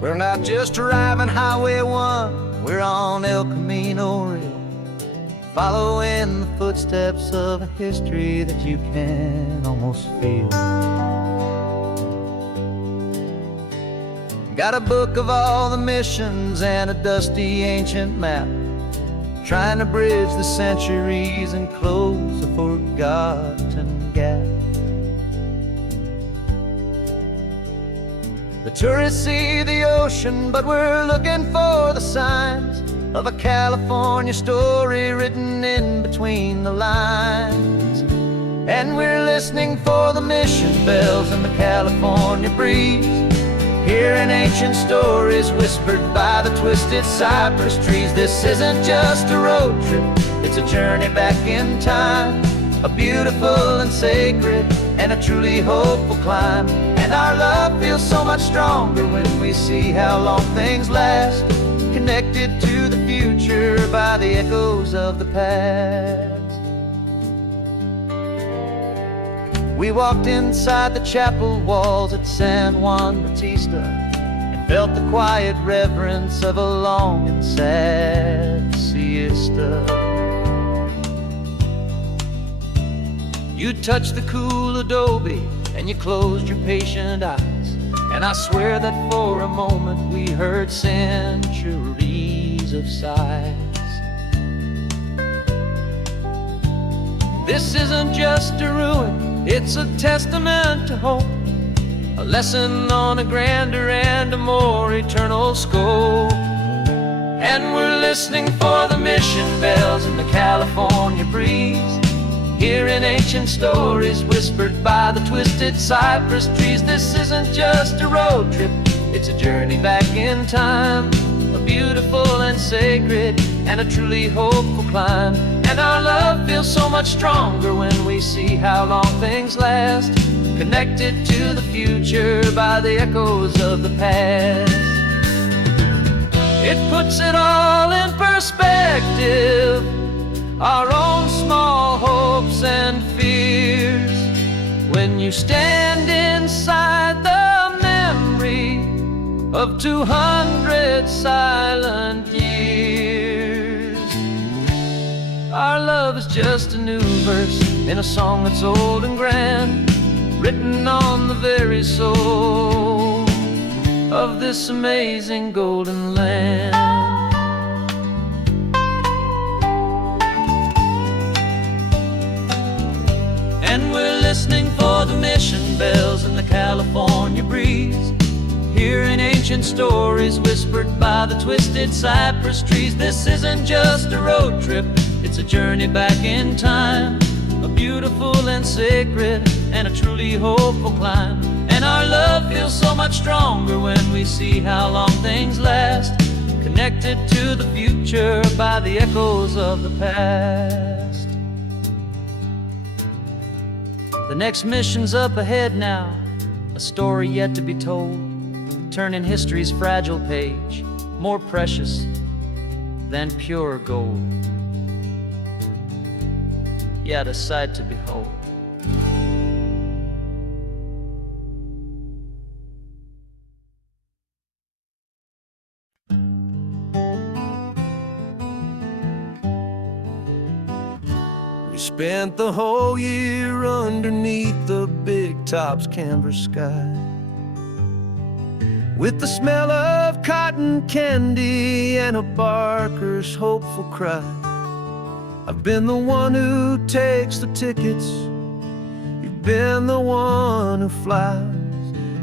We're not just driving Highway 1, we're on El Camino Real, following the footsteps of a history that you can almost feel. Got a book of all the missions and a dusty ancient map, trying to bridge the centuries and close a forgotten gap. The tourists see the ocean, but we're looking for the signs of a California story written in between the lines. And we're listening for the mission bells in the California breeze, hearing ancient stories whispered by the twisted cypress trees. This isn't just a road trip, it's a journey back in time, a beautiful and sacred and a truly hopeful climb. And our love feels so much stronger when we see how long things last, connected to the future by the echoes of the past. We walked inside the chapel walls at San Juan Bautista and felt the quiet reverence of a long and sad siesta. You touched the cool adobe and you closed your patient eyes, and I swear that for a moment we heard centuries of sighs. This isn't just a ruin, it's a testament to hope, a lesson on a grander and a more eternal scope. And we're listening for the mission bells in the California breeze, hearing ancient stories whispered by the twisted cypress trees. This isn't just a road trip, it's a journey back in time, a beautiful and sacred and a truly hopeful climb. And our love feels so much stronger when we see how long things last, connected to the future by the echoes of the past. It puts it all in perspective, our own small hopes and fears, when you stand inside the memory of 200 silent years. Our love is just a new verse in a song that's old and grand, written on the very soul of this amazing golden land. And we're listening for the mission bells in the California breeze, hearing ancient stories whispered by the twisted cypress trees. This isn't just a road trip, it's a journey back in time, a beautiful and sacred and a truly hopeful climb. And our love feels so much stronger when we see how long things last, connected to the future by the echoes of the past. The next mission's up ahead now, a story yet to be told, turning history's fragile page more precious than pure gold. Yet a sight to behold. We spent the whole year underneath the big top's canvas sky, with the smell of cotton candy and a barker's hopeful cry. I've been the one who takes the tickets, you've been the one who flies,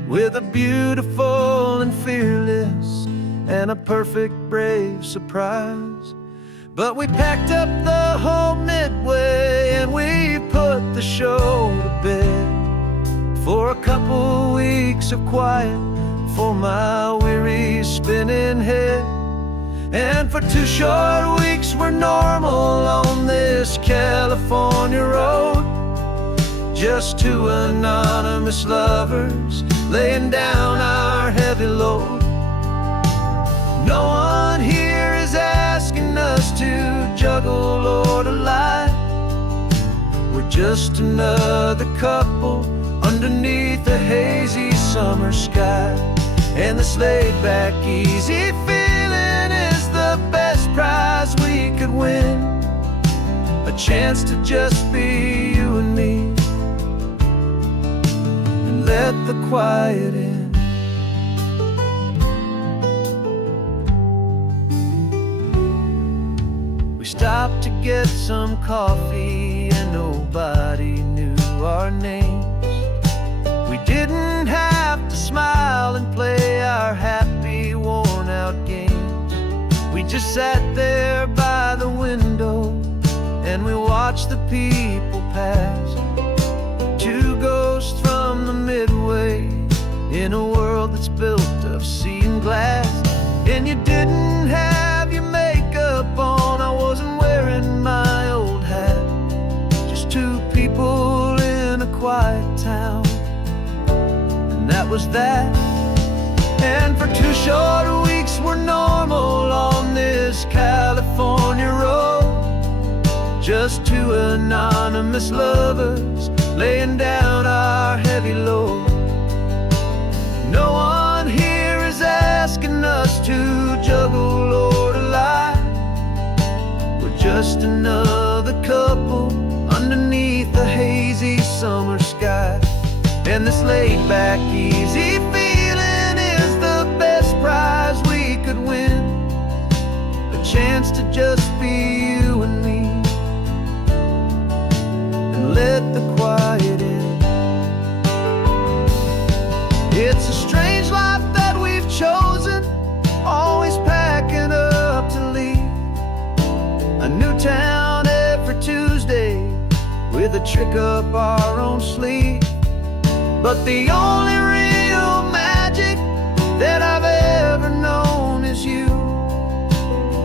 with a beautiful and fearless and a perfect brave surprise. But we packed up the whole Midway and we put the show to bed, for a couple weeks of quiet for my weary spinning head. And for 2 short weeks we're normal on this California road, just 2 anonymous lovers laying down our heavy load. No one here is asking us to juggle or to lie, we're just another couple underneath a hazy summer sky. And this laid-back, easy feeling is the best prize we could win. A chance to just be you and me, and let the quiet in. We stopped to get some coffee and nobody knew our names. We didn't have to smile and play our happy, worn-out games. We just sat there by the window and we watched the people pass. Two ghosts from the Midway in a world that's built of sea and glass. And you didn't have your makeup on, I wasn't wearing my old hat. Just two people in a quiet town, and that was that. And for 2 short weeks we're normal on this California road. Just two anonymous lovers laying down our heavy load. No one here is asking us to juggle or to lie. We're just another couple underneath the hazy summer sky. And this laid-back, easy feeling is the best prize we could win. A chance to just be you and me, and let the quiet in. It's a strange life that we've chosen, always packing up to leave. A new town every Tuesday with a trick up our own sleeve. But the only real magic that I've ever known is you,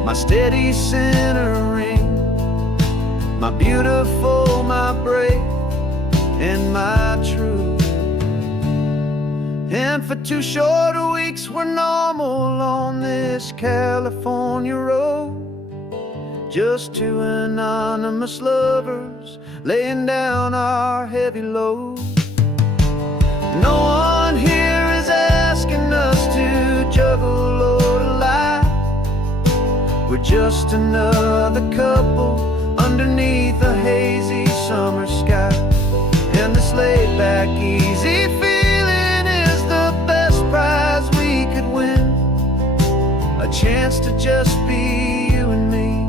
my steady centering, my beautiful, my brave, and my true. And for 2 short weeks we're normal on this California road. Just two anonymous lovers laying down our heavy load. No one here is asking us to juggle or to lie. We're just another couple underneath a hazy summer sky. And this laid-back, easy feeling is the best prize we could win. A chance to just be you and me,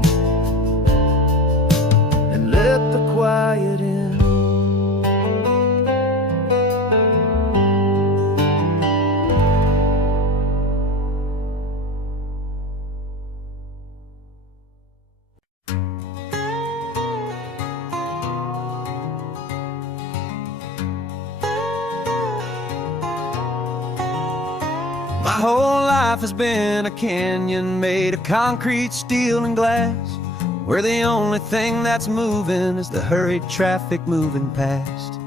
and let the quiet in. My whole life has been a canyon made of concrete, steel, and glass, where the only thing that's moving is the hurried traffic moving past.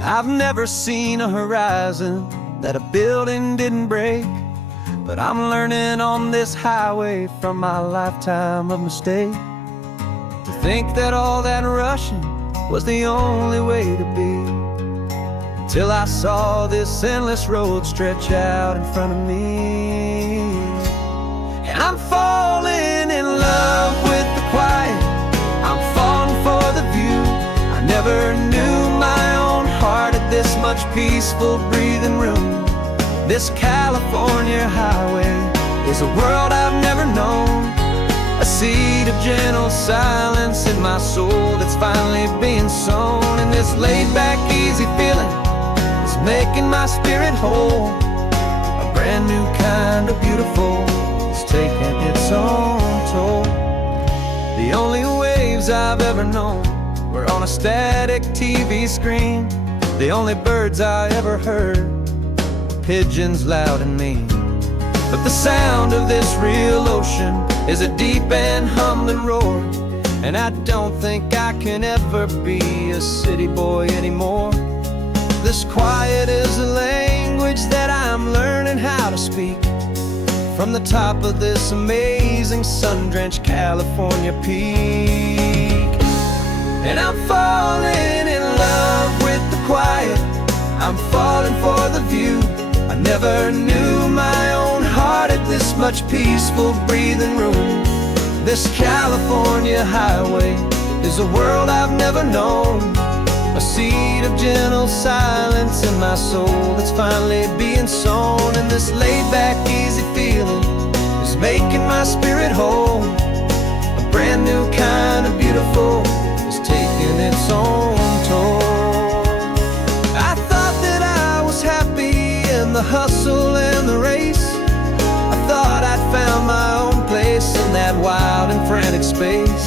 I've never seen a horizon that a building didn't break, but I'm learning on this highway from my lifetime of mistakes to think that all that rushing was the only way to be. Till I saw this endless road stretch out in front of me. And I'm falling in love with the quiet, I'm falling for the view. I never knew my own heart had this much peaceful breathing room. This California highway is a world I've never known, a seed of gentle silence in my soul that's finally being sown. And this laid-back, easy feeling making my spirit whole. A brand new kind of beautiful is taking its own toll. The only waves I've ever known were on a static TV screen. The only birds I ever heard were pigeons loud and mean. But the sound of this real ocean is a deep and humbling roar, and I don't think I can ever be a city boy anymore. This quiet is a language that I'm learning how to speak from the top of this amazing sun-drenched California peak. And I'm falling in love with the quiet, I'm falling for the view. I Never knew my own heart had this much peaceful breathing room. This California highway is a world I've never known. A seed of gentle silence in my soul that's finally being sown. And this laid-back, easy feeling is making my spirit whole. A brand new kind of beautiful is taking its own toll. I thought that I was happy in the hustle and the race. I thought I'd found my own place in that wild and frantic space.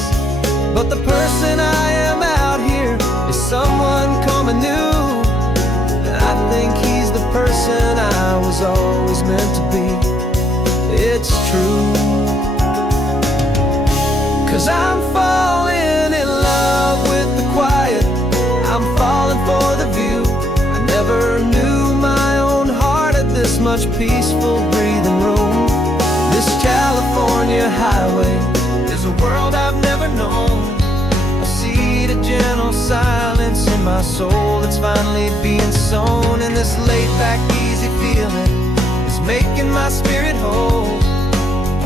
But the person I am out here is someone coming new, and I think he's the person I was always meant to be. It's true, 'cause I'm falling in love with the quiet. I'm falling for the view. I never knew my own heart had this much peaceful breathing room. This California highway is a world I've never known. A seed of gentle silence in my soul that's finally being sown. And this laid-back, easy feeling is making my spirit whole.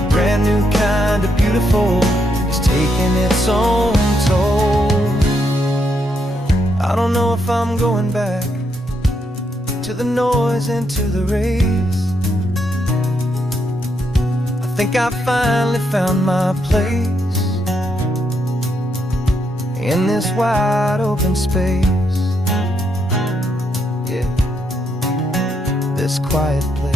A brand new kind of beautiful is taking its own toll. I don't know if I'm going back to the noise and to the race. I think I finally found my place in this wide open space. Yeah, this quiet place.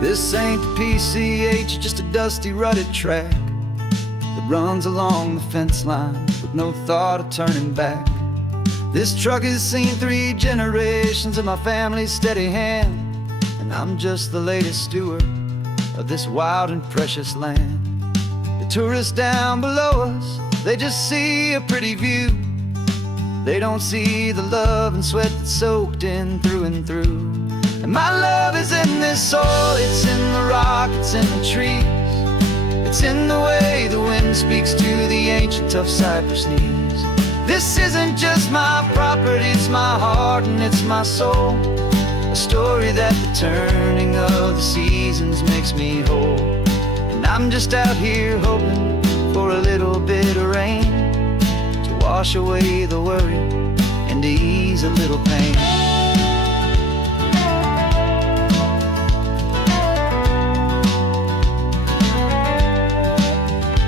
This ain't the PCH, just a dusty, rutted track that runs along the fence line with no thought of turning back. This truck has seen 3 generations of my family's steady hand, and I'm just the latest steward of this wild and precious land. The tourists down below us, they just see a pretty view. They don't see the love and sweat that's soaked in through and through. And my love is in this soil, it's in the rock, it's in the trees. It's in the way the wind speaks to the ancient tough cypress knees. This isn't just my property, it's my heart and it's my soul. A story that the turning of the seasons makes me whole. And I'm just out here hoping for a little bit of rain to wash away the worry and to ease a little pain.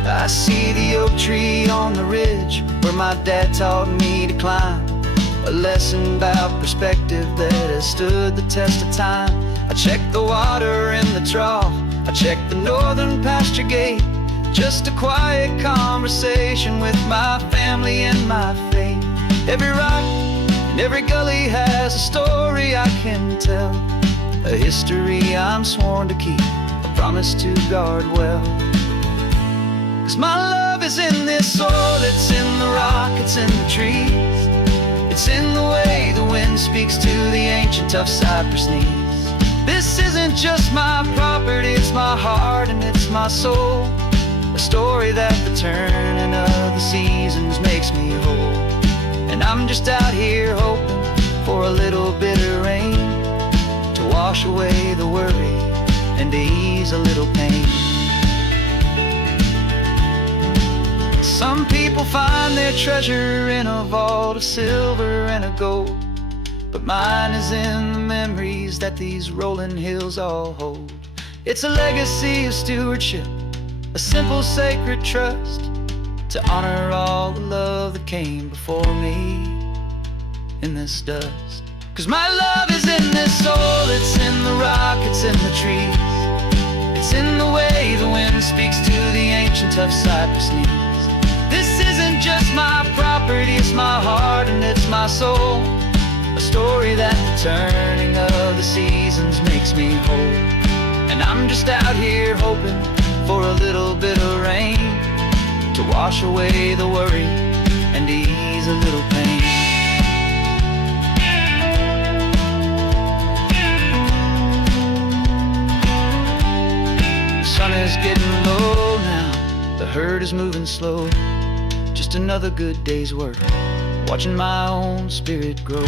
I see the oak tree on the ridge where my dad taught me to climb. A lesson about perspective that has stood the test of time. I check the water in the trough, I check the northern pasture gate. Just a quiet conversation with my family and my faith. Every rock and every gully has a story I can tell. A history I'm sworn to keep, a promise to guard well. 'Cause my love is in this soil, it's in the rock, it's in the trees. It's in the way the wind speaks to the ancient tough cypress knees. This isn't just my property, it's my heart and it's my soul. A story that the turning of the seasons makes me whole. And I'm just out here hoping for a little bit of rain to wash away the worry and to ease a little pain. Some people find their treasure in a vault of silver and of gold, but mine is in the memories that these rolling hills all hold. It's a legacy of stewardship, a simple sacred trust, to honor all the love that came before me in this dust. 'Cause my love is in this soul, it's in the rock, it's in the trees. It's in the way the wind speaks to the ancient tough cypress knees. This isn't just my property, it's my heart and it's my soul. A story that the turning of the seasons makes me whole. And I'm just out here hoping for a little bit of rain to wash away the worry and ease a little pain. The sun is getting low now, the herd is moving slow. Just another good day's work, watching my own spirit grow.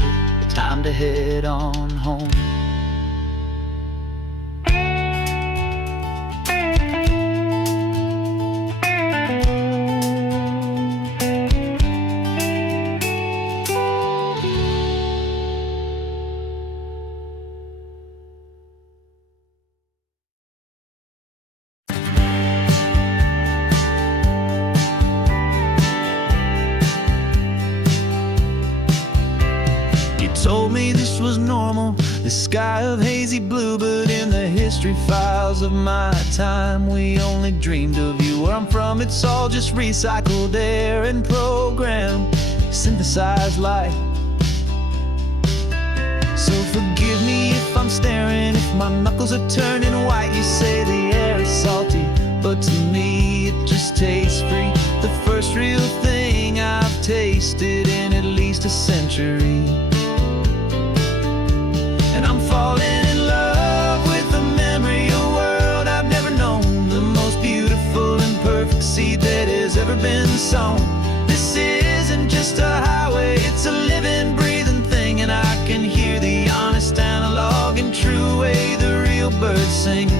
Time to head on home. Told me this was normal, the sky of hazy blue, but in the history files of my time, we only dreamed of you. Where I'm from, it's all just recycled air and programmed, synthesized light. So forgive me if I'm staring, if my knuckles are turning white. You say the air is salty, but to me it just tastes free. The first real thing I've tasted in at least a century. And I'm falling in love with the memory of a world I've never known, the most beautiful and perfect seed that has ever been sown. This isn't just a highway, it's a living, breathing thing, and I can hear the honest analog and true way the real birds sing.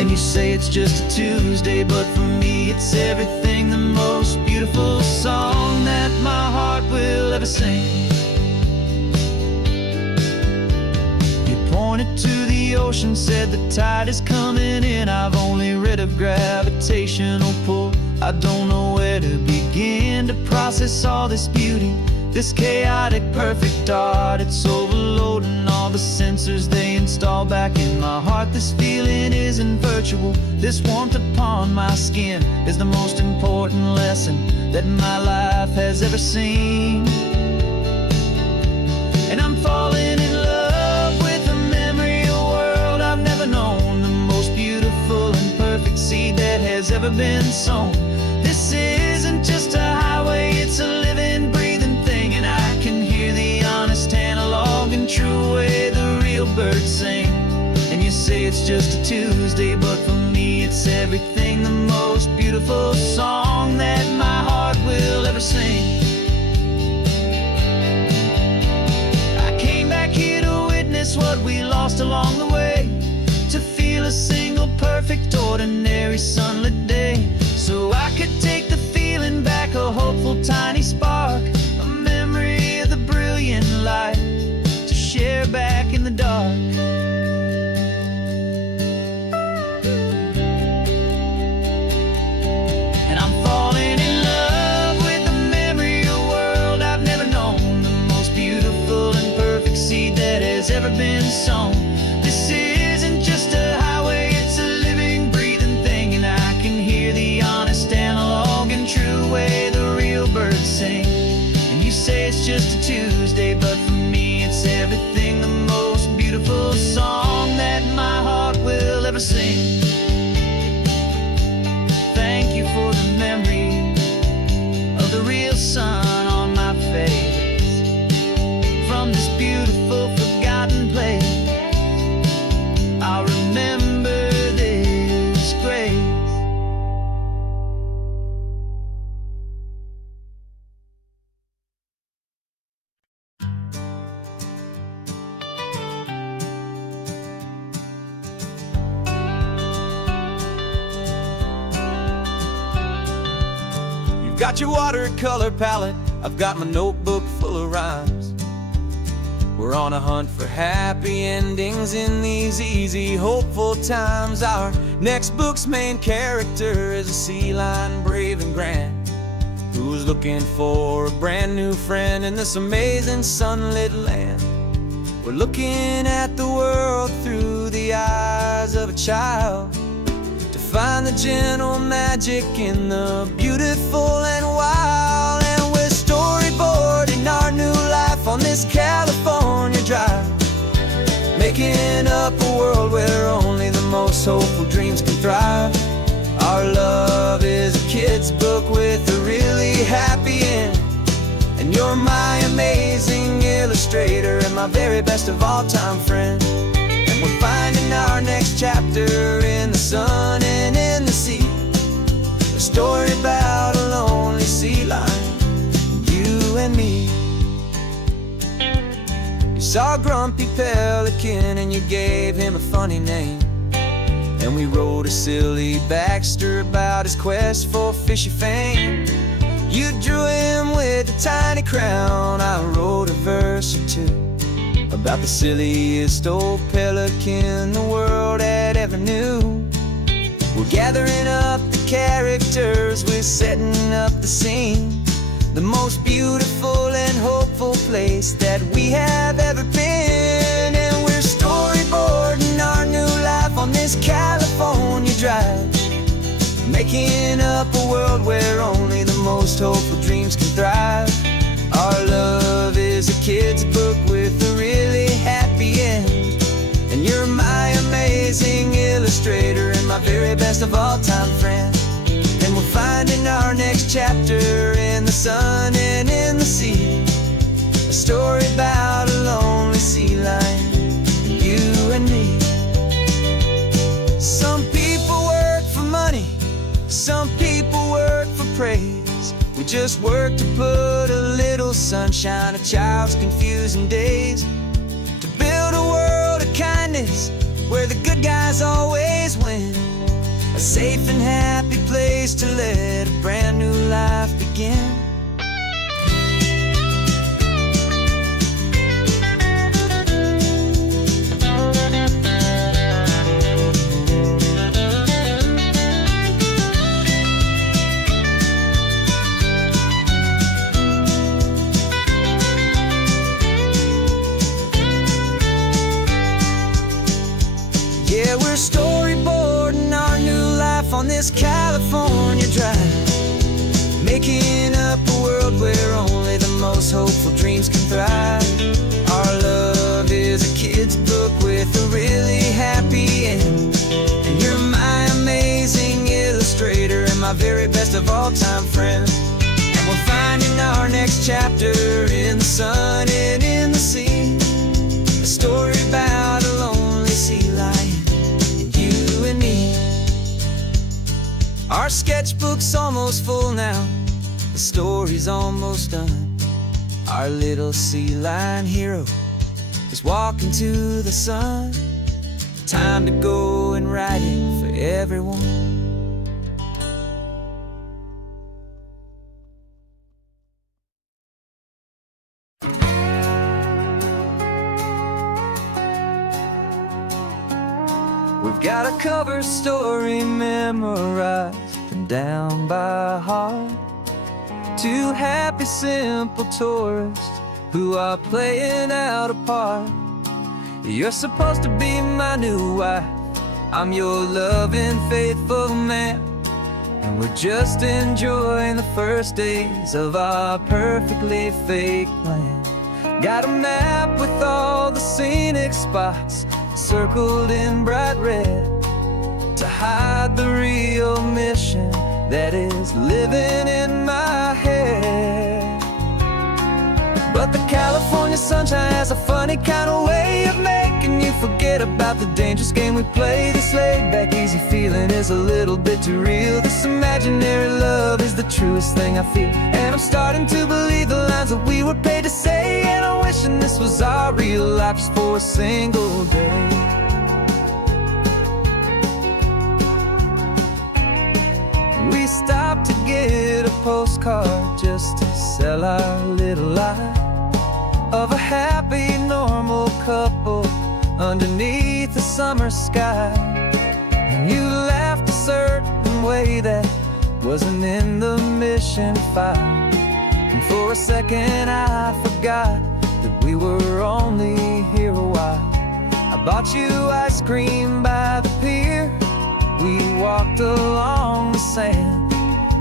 And you say it's just a Tuesday, but for me it's everything, the most beautiful song that my heart will ever sing. Pointed to the ocean, said the tide is coming in. I've only read of gravitational pull. I don't know where to begin to process all this beauty, this chaotic perfect art. It's overloading all the sensors they install back in my heart. This feeling isn't virtual, this warmth upon my skin is the most important lesson that my life has ever seen. And I'm falling in love with a memory of a world I've never known, the most beautiful and perfect seed that has ever been sown. This isn't just a highway, it's a living, breathing thing, and I can hear the honest analog and true way the real birds sing. And you say it's just a Tuesday, but for me it's everything, the most beautiful song that my heart will ever sing. Here to witness what we lost along the way, to feel a single perfect ordinary sunlit day, so I could take the feeling back, a hopeful tiny spark, a memory of the brilliant light to share back in the dark. And I'm falling in love with the memory of a world I've never known, the most beautiful and perfect seed that has ever been sown. This isn't just a highway, it's a living, breathing thing, and I can hear the honest analog and true way the real birds sing. And you say it's just a Tuesday, but for me it's everything, the most beautiful song that my heart will ever sing. Thank you for the memory of the real sun on my face, from this beautiful forgotten place. I'll remember this grace. You've got your watercolor palette, I've got my notebook full of rhymes. We're on a hunt for happy endings in these easy, hopeful times. Our next book's main character is a sea lion, brave and grand, who's looking for a brand new friend in this amazing sunlit land. We're looking at the world through the eyes of a child, to find the gentle magic in the beautiful and wild. And we're storyboarding our new life on this California drive, hopeful dreams can thrive. Our love is a kid's book with a really happy end. And you're my amazing illustrator and my very best of all-time friend. And we're finding our next chapter in the sun and in the sea. A story about a lonely sea lion, you and me. You saw a grumpy pelican and you gave him a funny name. And we wrote a silly Baxter about his quest for fishy fame. You drew him with a tiny crown, I wrote a verse or two about the silliest old pelican the world had ever knew. We're gathering up the characters, we're setting up the scene. The most beautiful and hopeful place that we have ever been. And we're storyboarding our new life on this California drive, making up a world where only the most hopeful dreams can thrive. Our love is a kid's book with a really happy end. And you're my amazing illustrator and my very best of all-time friend. And we're finding our next chapter in the sun and in the sea. A story about a lonely sea lion, you and me. Some people work for money, some people work for praise. We just work to put a little sunshine in a child's confusing days. To build a world of kindness where the good guys always win. A safe and happy place to let a brand new life begin. Yeah, we're storyboarding our new life on this California drive, making up a world where only the most hopeful dreams can thrive. Our love is a kid's book with a really happy end. And you're my amazing illustrator and my very best of all-time friend. And we're finding our next chapter in the sun and in the sea. A story about a lonely sea lion, you and me. Our sketchbook's almost full now, the story's almost done. Our little sea lion hero is walking to the sun. Time to go and write it for everyone. We've got a cover story memorized and down by heart. Two happy, simple tourists who are playing out a part. You're supposed to be my new wife, I'm your loving, faithful man. And we're just enjoying the first days of our perfectly fake plan. Got a map with all the scenic spots circled in bright red to hide the real mission that is living in my head. But the California sunshine has a funny kind of way of making you forget about the dangerous game we play. This laid-back, easy feeling is a little bit too real. This imaginary love is the truest thing I feel. And I'm starting to believe the lines that we were paid to say. And I'm wishing this was our real life just for a single day. We stopped to get a postcard just to sell our little lie of a happy, normal couple underneath the summer sky. And you laughed a certain way that wasn't in the mission file. And for a second I forgot that we were only here a while. I bought you ice cream by the pier. We walked along the sand,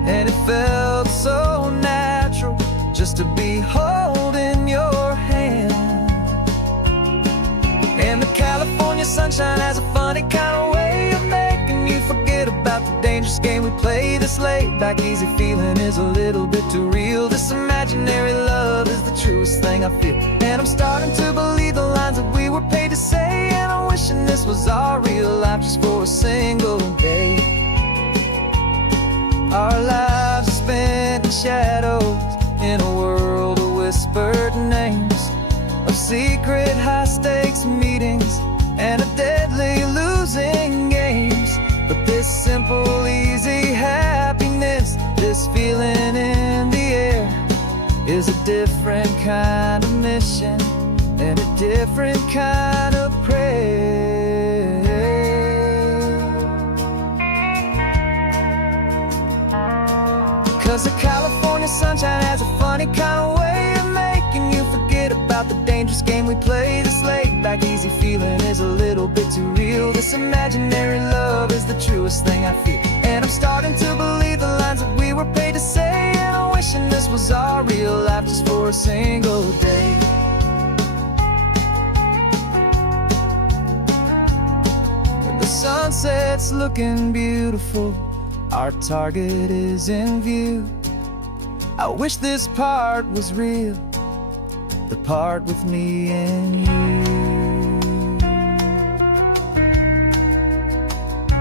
and it felt so natural just to be holding your hand. And the California sunshine has a funny kind of way of making This laid back easy feeling is a little bit too real. This imaginary love is the truest thing I feel. And I'm starting to believe the lines that we were paid to say. And I'm wishing this was our real life just for a single day. Our lives are spent in shadows, in a world of whispered names, of secret high-stakes meetings and of deadly losing games. But this simple, easy happiness, this feeling in the air, is a different kind of mission and a different kind of prayer. 'Cause the California sunshine has a funny kind of way of making you forget about the dangerous game we play. This laid back easy feeling is a little bit too real. This imaginary love is the truest thing I feel. And I'm starting to believe the lines that we were paid to say. And I'm wishing this was our real life just for a single day. And the sunset's looking beautiful, our target is in view. I wish this part was real, the part with me and you.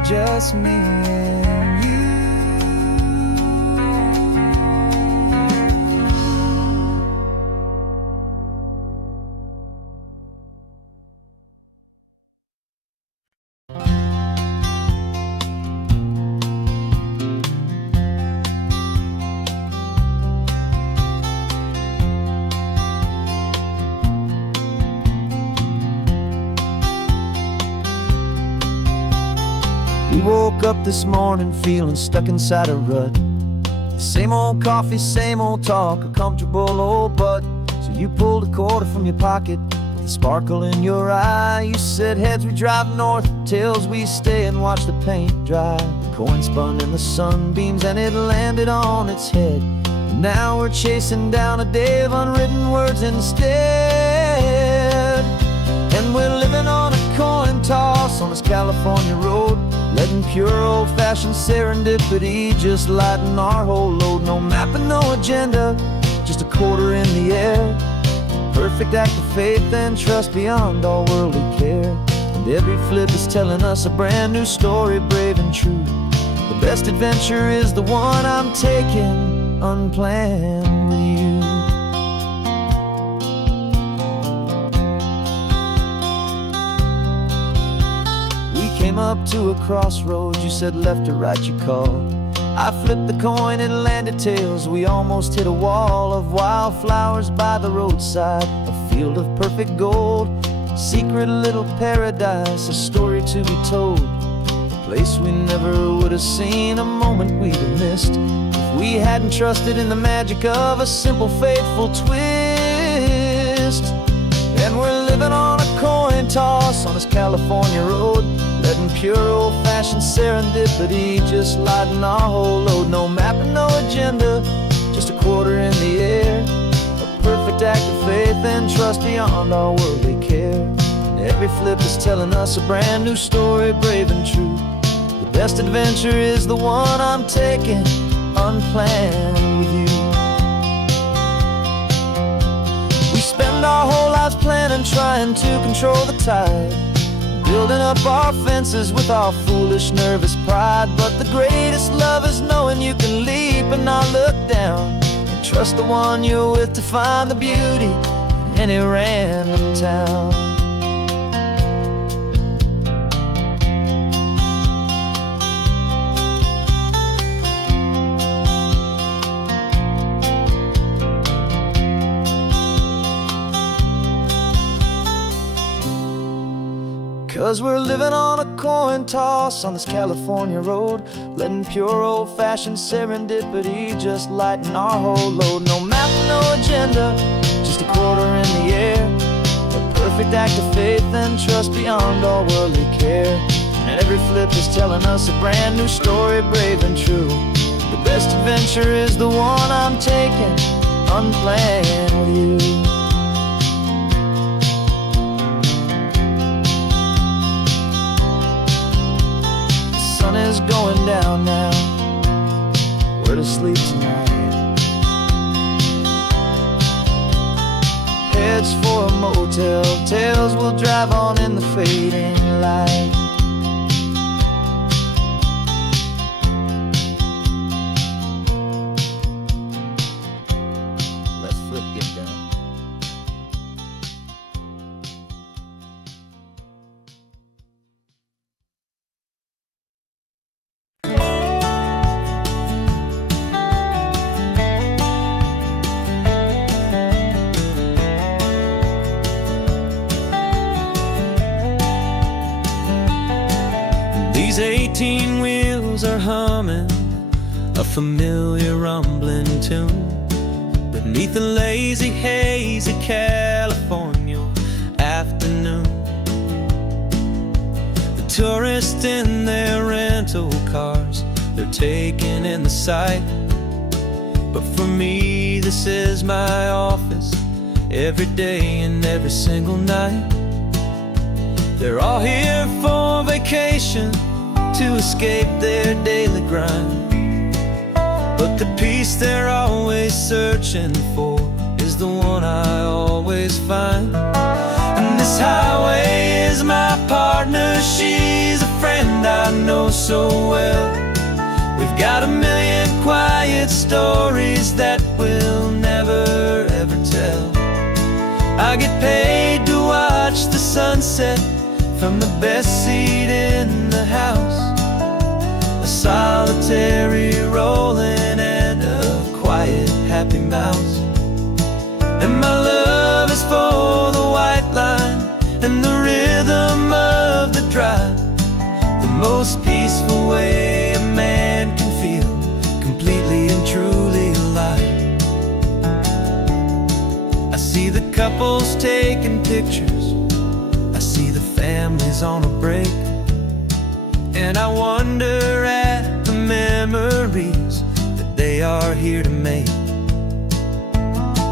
Just me and you. We woke up this morning feeling stuck inside a rut. Same old coffee, same old talk, a comfortable old butt. So you pulled a quarter from your pocket with a sparkle in your eye. You said heads we drive north, tails we stay and watch the paint dry. The coin spun in the sunbeams and it landed on its head. And now we're chasing down a day of unwritten words instead. And we're living on a coin toss on this California road, letting pure old-fashioned serendipity just lighten our whole load. No map and no agenda, just a quarter in the air. Perfect act of faith and trust beyond all worldly care. And every flip is telling us a brand new story, brave and true. The best adventure is the one I'm taking, unplanned with you. Came up to a crossroads, you said left or right you called. I flipped the coin, it landed tails. We almost hit a wall of wildflowers by the roadside, a field of perfect gold, secret little paradise, a story to be told. A place we never would have seen, a moment we'd have missed if we hadn't trusted in the magic of a simple, faithful twist. And we're living on a coin toss on this California road, letting pure old-fashioned serendipity just lighten our whole load. No map and no agenda, just a quarter in the air. A perfect act of faith and trust beyond all worldly care. And every flip is telling us a brand new story, brave and true. The best adventure is the one I'm taking, unplanned with you. We spend our whole lives planning, trying to control the tide, building up our fences with our foolish, nervous pride. But the greatest love is knowing you can leap and not look down, and trust the one you're with to find the beauty in any random town. 'Cause we're living on a coin toss on this California road, letting pure old-fashioned serendipity just lighten our whole load. No map, no agenda, just a quarter in the air. A perfect act of faith and trust beyond all worldly care. And every flip is telling us a brand new story, brave and true. The best adventure is the one I'm taking, unplanned with you. The sun is going down now, to sleep tonight. Heads for a motel, tails will drive on in the fading light. Let Flip get done. These 18 wheels are humming a familiar rumbling tune beneath the lazy haze of California afternoon. The tourists in their rental cars, they're taking in the sight. But for me, this is my office every day and every single night. They're all here for vacation to escape their daily grind. But the peace they're always searching for is the one I always find. And this highway is my partner, she's a friend I know so well. We've got a million quiet stories that we'll never ever tell. I get paid to watch the sunset from the best seat in the house. A solitary rolling and a quiet happy mouse. And my love is for the white line and the rhythm of the drive. The most peaceful way a man can feel completely and truly alive. I see the couples taking pictures, I see the families on a break, and I wonder at the memories that they are here to make.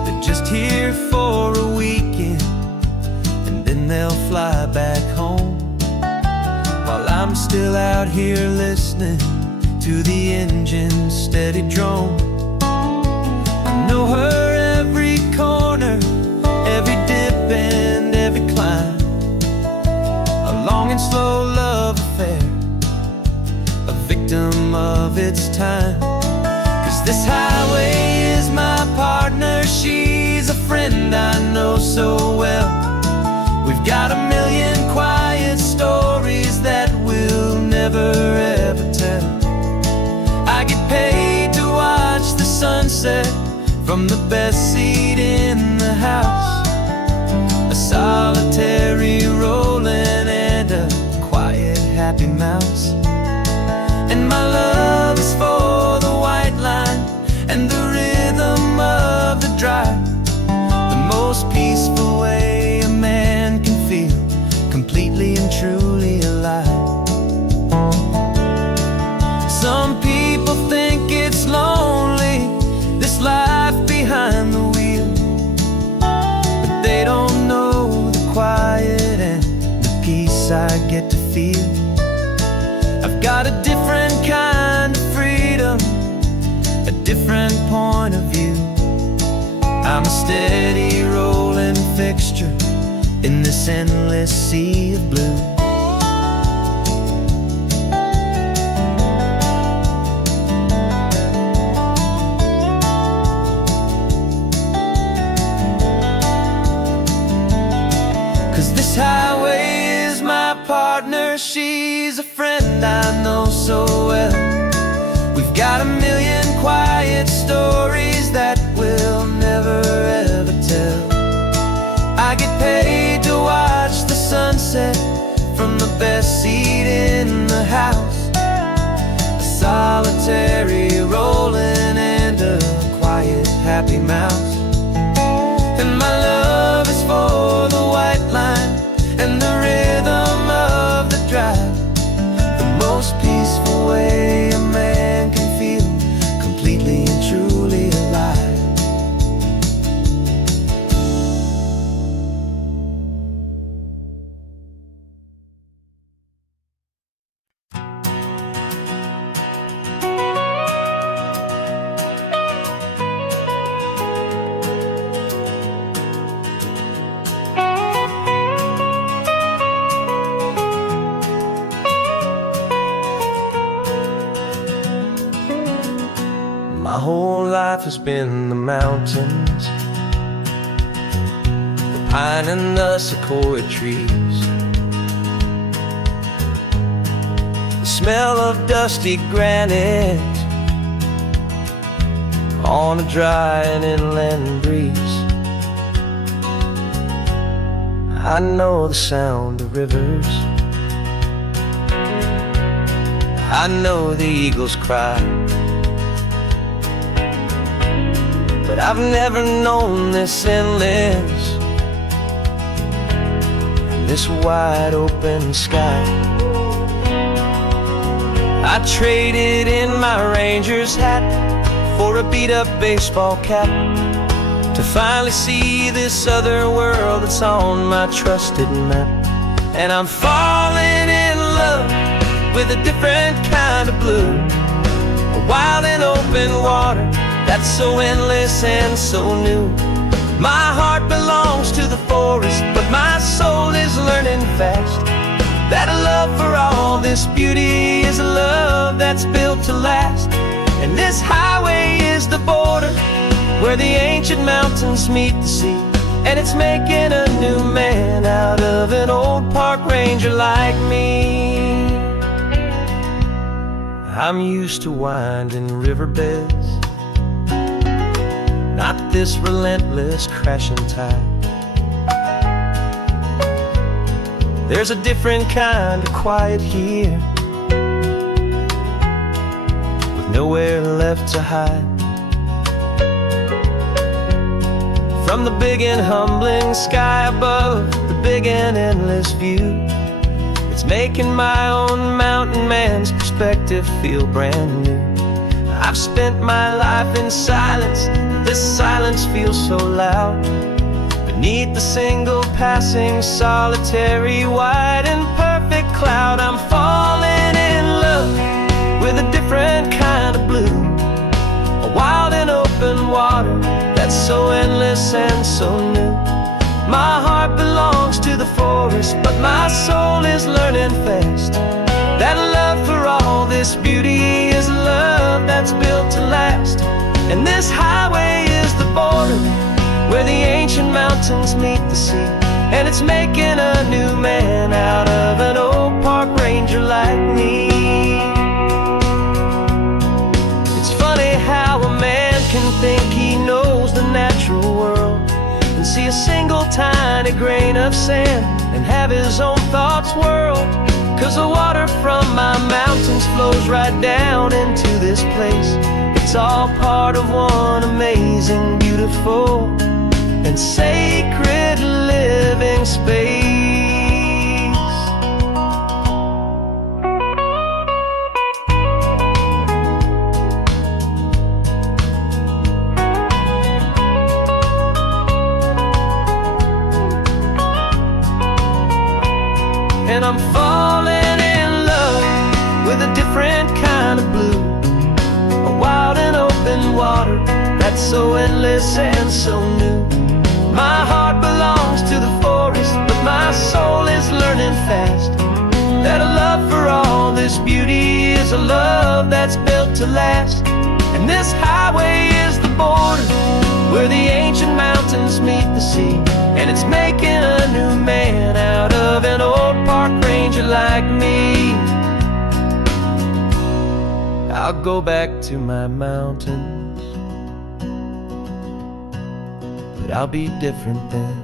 They're just here for a weekend and then they'll fly back home, while I'm still out here listening to the engine's steady drone. I know her every corner, every dip and every climb. A long and slow love affair, a victim of its time. 'Cause this highway is my partner, she's a friend I know so well. We've got a million quiet stories that we'll never ever tell. I get paid to watch the sunset from the best seat in the house. A solitary rolling and a quiet happy mouse. And my love is for the white line and the rhythm of the drive. The most peaceful way a man can feel completely and truly alive. Some people think it's lonely, this life behind the wheel, but they don't know the quiet and the peace I get to feel. I've got a different kind of freedom, a different point of view. I'm a steady rolling fixture in this endless sea of blue. 'Cause this highway is my partner, she's a friend I know so well. We've got a million quiet stories that we'll never ever tell. I get paid to watch the sunset from the best seat in the house. A solitary rolling and a quiet happy mouse. And my love is for the white line and the rhythm of the drive. The most peaceful way a man can feel completely and truly alive. has been the mountains, the pine and the sequoia trees, the smell of dusty granite on a dry and inland breeze. I know the sound of rivers, I know the eagles cry, but I've never known this endless and this wide open sky. I traded in my Ranger's hat for a beat-up baseball cap to finally see this other world that's on my trusted map. And I'm falling in love with a different kind of blue, a wild and open water that's so endless and so new. My heart belongs to the forest, but my soul is learning fast that a love for all this beauty is a love that's built to last. And this highway is the border where the ancient mountains meet the sea, and it's making a new man out of an old park ranger like me. I'm used to winding riverbeds, not this relentless crashing tide. There's a different kind of quiet here, with nowhere left to hide. From the big and humbling sky above, the big and endless view, it's making my own mountain man's perspective feel brand new. I've spent my life in silence, this silence feels so loud. Beneath the single passing solitary white and perfect cloud, I'm falling in love with a different kind of blue, a wild and open water that's so endless and so new. My heart belongs to the forest, but my soul is learning fast that love for all this beauty is love that's built to last. And this highway is the border where the ancient mountains meet the sea, and it's making a new man out of an old park ranger like me. It's funny how a man can think he knows the natural world and see a single tiny grain of sand and have his own thoughts whirled. 'Cause the water from my mountains flows right down into this place. It's all part of one amazing, beautiful, and sacred living space. And I'm falling in love with a different kind of blue, a wild and open water that's so endless and so new. My heart belongs to the forest, but my soul is learning fast that a love for all this beauty is a love that's built to last. And this highway is the border where the ancient mountains meet the sea, and it's making a new man out of an old park ranger like me. I'll go back to my mountains, but I'll be different then,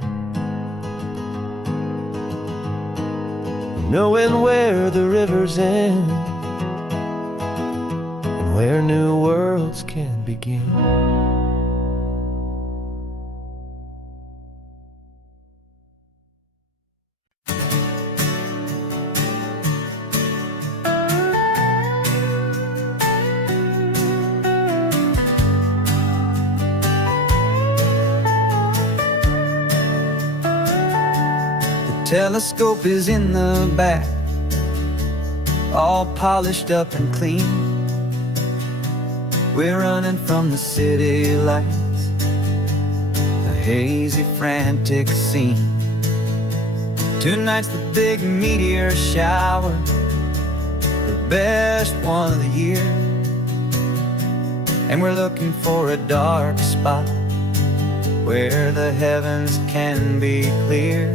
knowing where the rivers end and where new worlds can begin. Telescope is in the back, all polished up and clean. We're running from the city lights, a hazy, frantic scene. Tonight's the big meteor shower, the best one of the year. and we're looking for a dark spot where the heavens can be clear.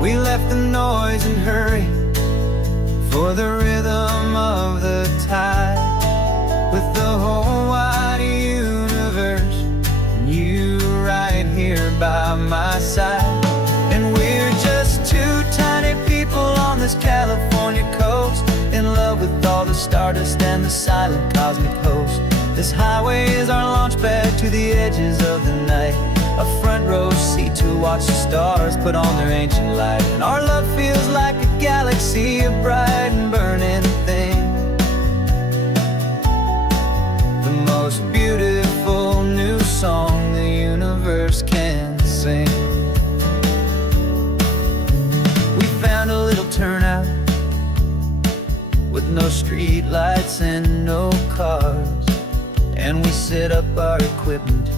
We left the noise and hurry for the rhythm of the tide, with the whole wide universe and you right here by my side. And we're just two tiny people on this California coast, in love with all the stardust and the silent cosmic host. This highway is our launch pad to the edges of the night, a front row seat to watch the stars put on their ancient light. And our love feels like a galaxy, a bright and burning thing, the most beautiful new song the universe can sing. We found a little turnout with no street lights and no cars, and we set up our equipment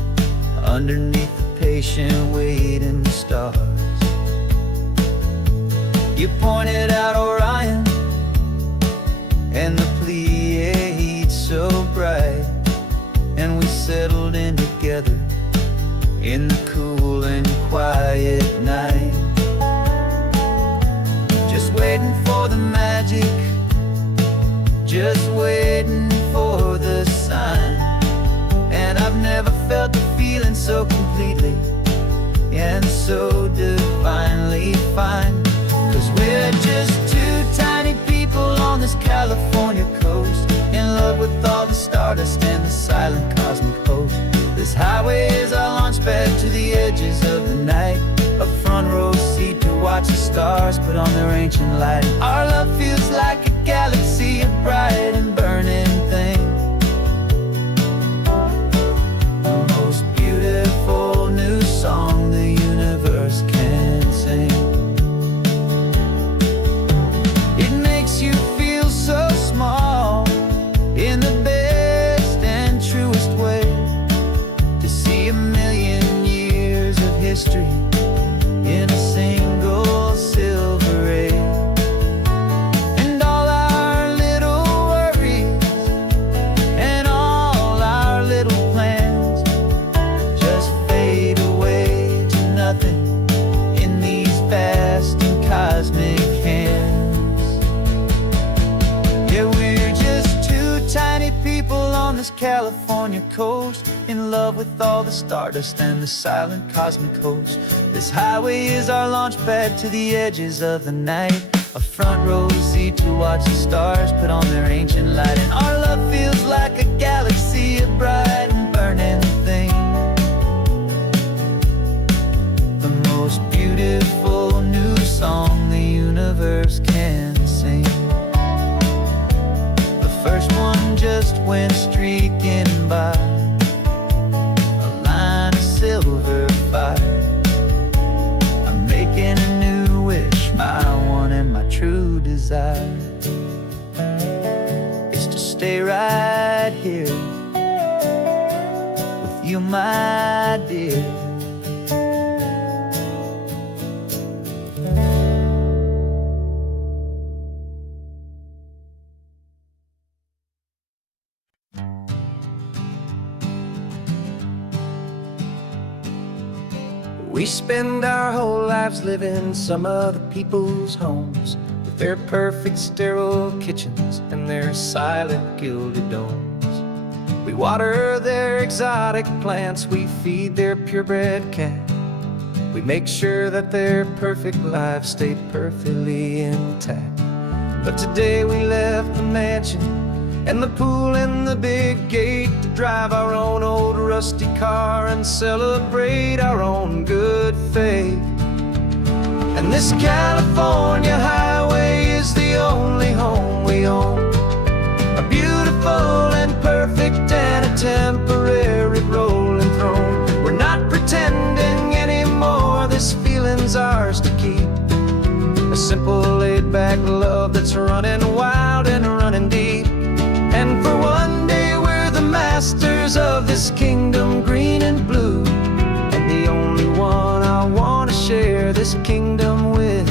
underneath the patient waiting stars. You pointed out Orion and the Pleiades so bright, and we settled in together in the cool and quiet night, just waiting for the magic, just waiting for the sign. And I've never felt the feeling so completely and so divinely fine, 'cause we're just two tiny people on this California coast, in love with all the stardust and the silent cosmic host. This highway is our launch pad to the edges of the night, a front row seat to watch the stars put on their ancient light. Our love feels like a galaxy, a bright and burning thing, the most beautiful new song the universe can sing. It makes you feel so small in the best and truest way, to see a million years of history in a single silver ray. And all our little worries and all our little plans just fade away to nothing in these vast and cosmic hands. Yeah, we're just two tiny people on this California coast, in love with all the stardust and the silent cosmic host. This highway is our launch pad to the edges of the night, a front row seat to watch the stars put on their ancient light. And our love feels like a galaxy, a bright and burning thing, the most beautiful new song the universe can sing. The first one just went streaking by, a line of silver fire. I'm making a new wish, my one and my true desire is to stay right here with you, my dear. We spend our whole lives living some other people's homes, with their perfect sterile kitchens and their silent gilded domes. We water their exotic plants, we feed their purebred cat, we make sure that their perfect lives stay perfectly intact. But today we left the mansion and the pool and the big gate to drive our own old rusty car and celebrate our own good faith. And this California highway is the only home we own, a beautiful and perfect and a temporary rolling throne. We're not pretending anymore, this feeling's ours to keep, a simple laid-back love that's running wild and running deep. And for one day we're the masters of this kingdom green and blue, and the only one I want to share this kingdom with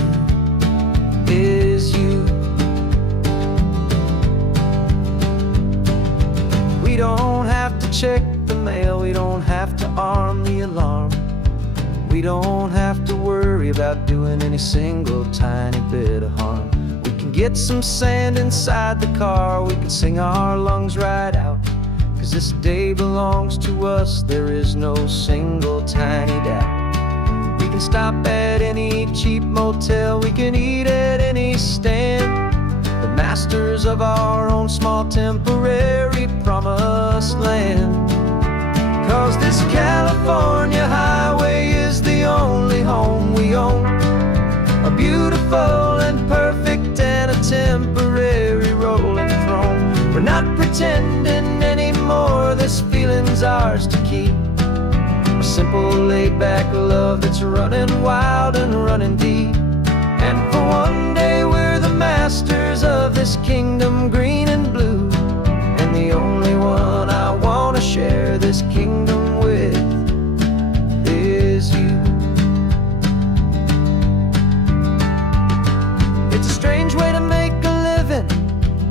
is you. check the mail, we don't have to arm the alarm. We don't have to worry about doing any single tiny bit of harm. We can get some sand inside the car, we can sing our lungs right out. 'Cause this day belongs to us, there is no single tiny doubt. We can stop at any cheap motel, we can eat at any stand. The masters of our own small temporary promised land. 'Cause this California highway is the only home we own. A beautiful and perfect and a temporary rolling throne. We're not pretending anymore, this feeling's ours to keep. A simple laid-back love that's running wild and running deep. And for one day we're the masters of this kingdom green and blue. And the only one I want to share this kingdom with is you. It's a strange way to make a living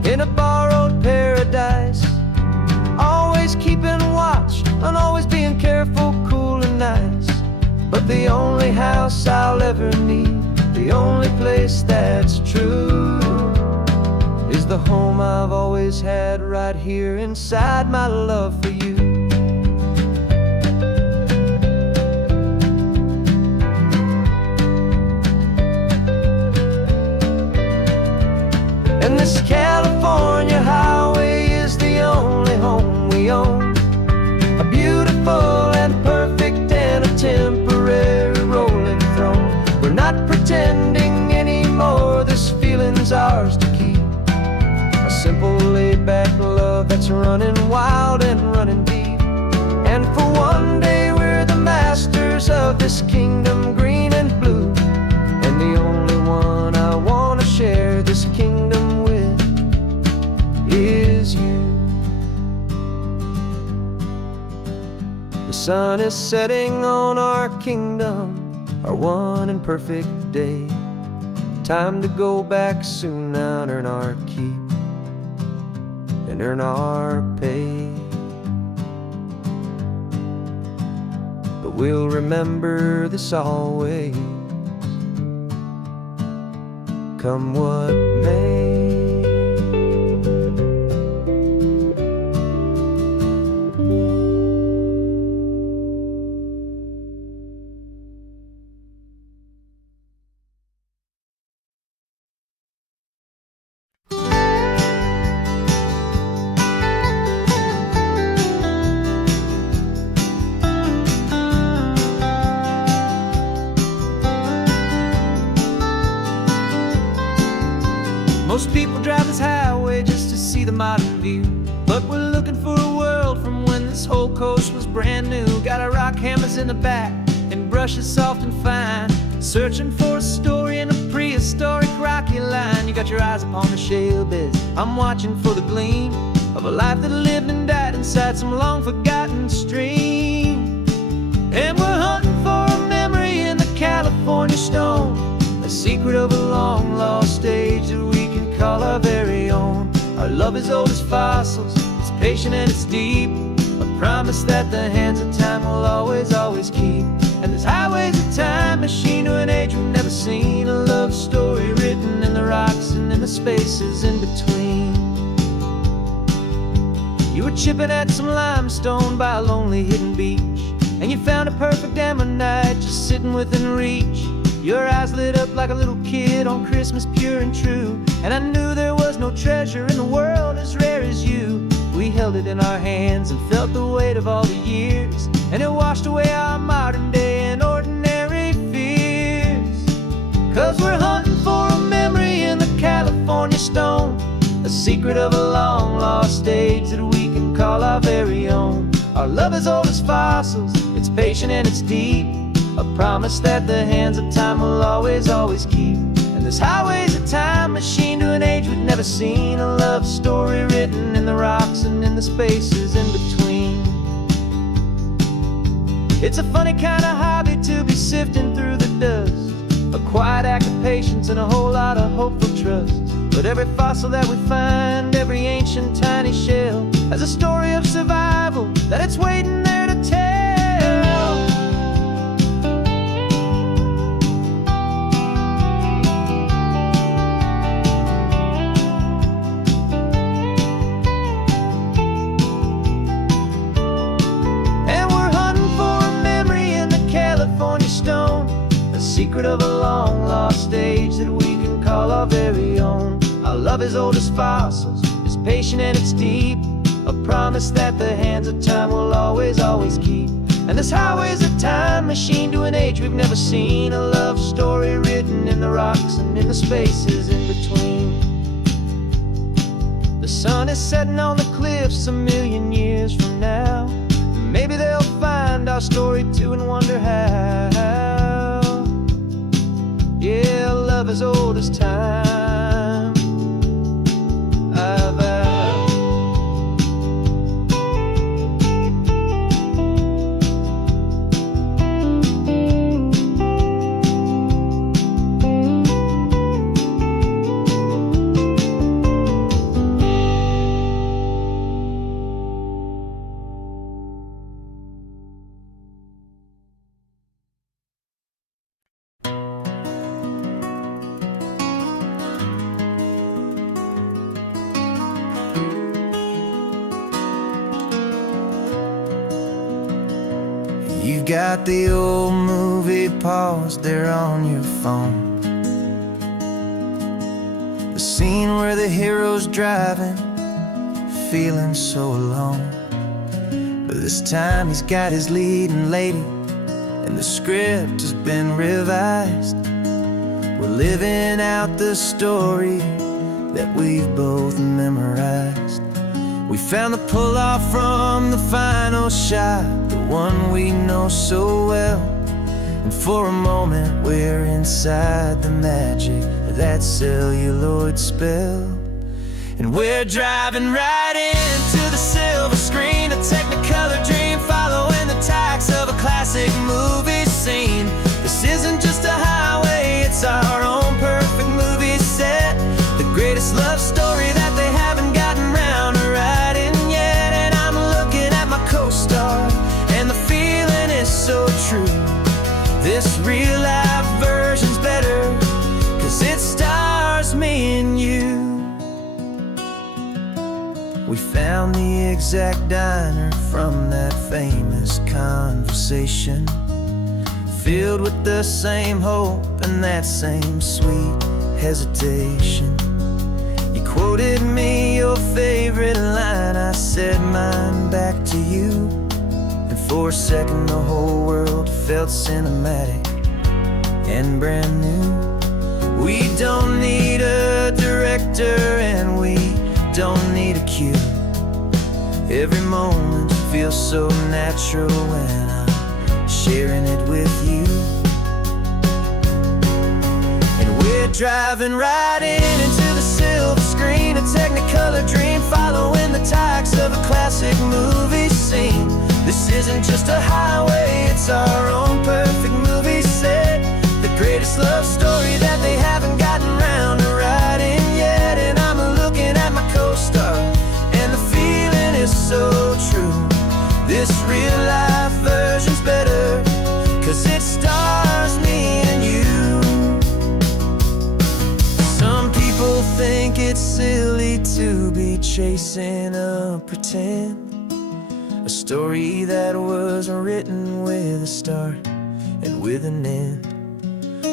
in a borrowed paradise. Always keeping watch and always being careful, cool and nice. But the only house I'll ever need, the only place that's true, is the home I've always had right here inside my love for you. And this California highway is the only home we own. A beautiful and perfect and a temporary rolling throne. We're not pretending anymore, this feeling's ours to keep. A simple laid-back love that's running wild and running deep. And for one day we're the masters of this kingdom green and blue. And the only one I want to share this kingdom with is you. The sun is setting on our kingdom, our one and perfect day. Time to go back soon now and earn our keep and earn our pay. But we'll remember this always, come what may. Most people drive this highway just to see the modern view, but we're looking for a world from when this whole coast was brand new. Got our rock hammers in the back and brushes soft and fine, searching for a story in a prehistoric rocky line. You got your eyes upon the shale beds, I'm watching for the gleam of a life that lived and died inside some long forgotten stream. And we're hunting for a memory in the California stone, a secret of a long lost age that we can call our very own. Our love is old as fossils, it's patient and it's deep, a promise that the hands of time will always, always keep. And this highway's a time machine to an age we've never seen, a love story written in the rocks and in the spaces in between. You were chipping at some limestone by a lonely hidden beach, and you found a perfect ammonite just sitting within reach. Your eyes lit up like a little kid on Christmas, pure and true. And I knew there was no treasure in the world as rare as you. We held it in our hands and felt the weight of all the years, and it washed away our modern day and ordinary fears. 'Cause we're hunting for a memory in the California stone, a secret of a long lost age that we can call our very own. Our love is old as fossils, it's patient and it's deep, a promise that the hands of time will always, always keep. And this highway's a time machine to an age we've never seen, a love story written in the rocks and in the spaces in between. It's a funny kind of hobby to be sifting through the dust, a quiet act of patience and a whole lot of hopeful trust. But every fossil that we find, every ancient tiny shell, has a story of survival that it's waiting there to tell. And we're hunting for a memory in the California stone, the secret of a long lost age that we can call our very own. Our love is old as fossils, it's patient and it's deep, a promise that the hands of time will always, always keep. And this highway's a time machine to an age we've never seen, a love story written in the rocks and in the spaces in between. The sun is setting on the cliffs a million years from now. Maybe they'll find our story too and wonder how. Yeah, love as old as time. You've got the old movie paused there on your phone, the scene where the hero's driving, feeling so alone. But this time he's got his leading lady, and the script has been revised. We're living out the story that we've both memorized. We found the pull-off from the final shot, the one we know so well. And for a moment we're inside the magic of that celluloid spell. And we're driving right into the silver screen, a technicolor dream, following the tacks of a classic movie scene. This isn't just a highway, it's our own perfect movie set, the greatest love story that they haven't gotten round to writing yet. And I'm looking at my co-star, and the feeling is so true. This real life version's better, 'cause it stars me and you. We found the exact diner from that famous conversation, filled with the same hope and that same sweet hesitation. You quoted me your favorite line, I said mine back to you. And for a second the whole world felt cinematic and brand new. We don't need a director and we don't need a cue. Every moment feels so natural when I'm sharing it with you. And we're driving right into the silver screen, a technicolor dream, following the tacks of a classic movie scene. This isn't just a highway, it's our own perfect movie set, the greatest love story that they haven't gotten round to writing yet. And I'm looking at my co-star, and the feeling is so true. This real life version's better, 'cause it stars me and you. Some people think it's silly to be chasing a pretend, a story that was written with a start and with an end.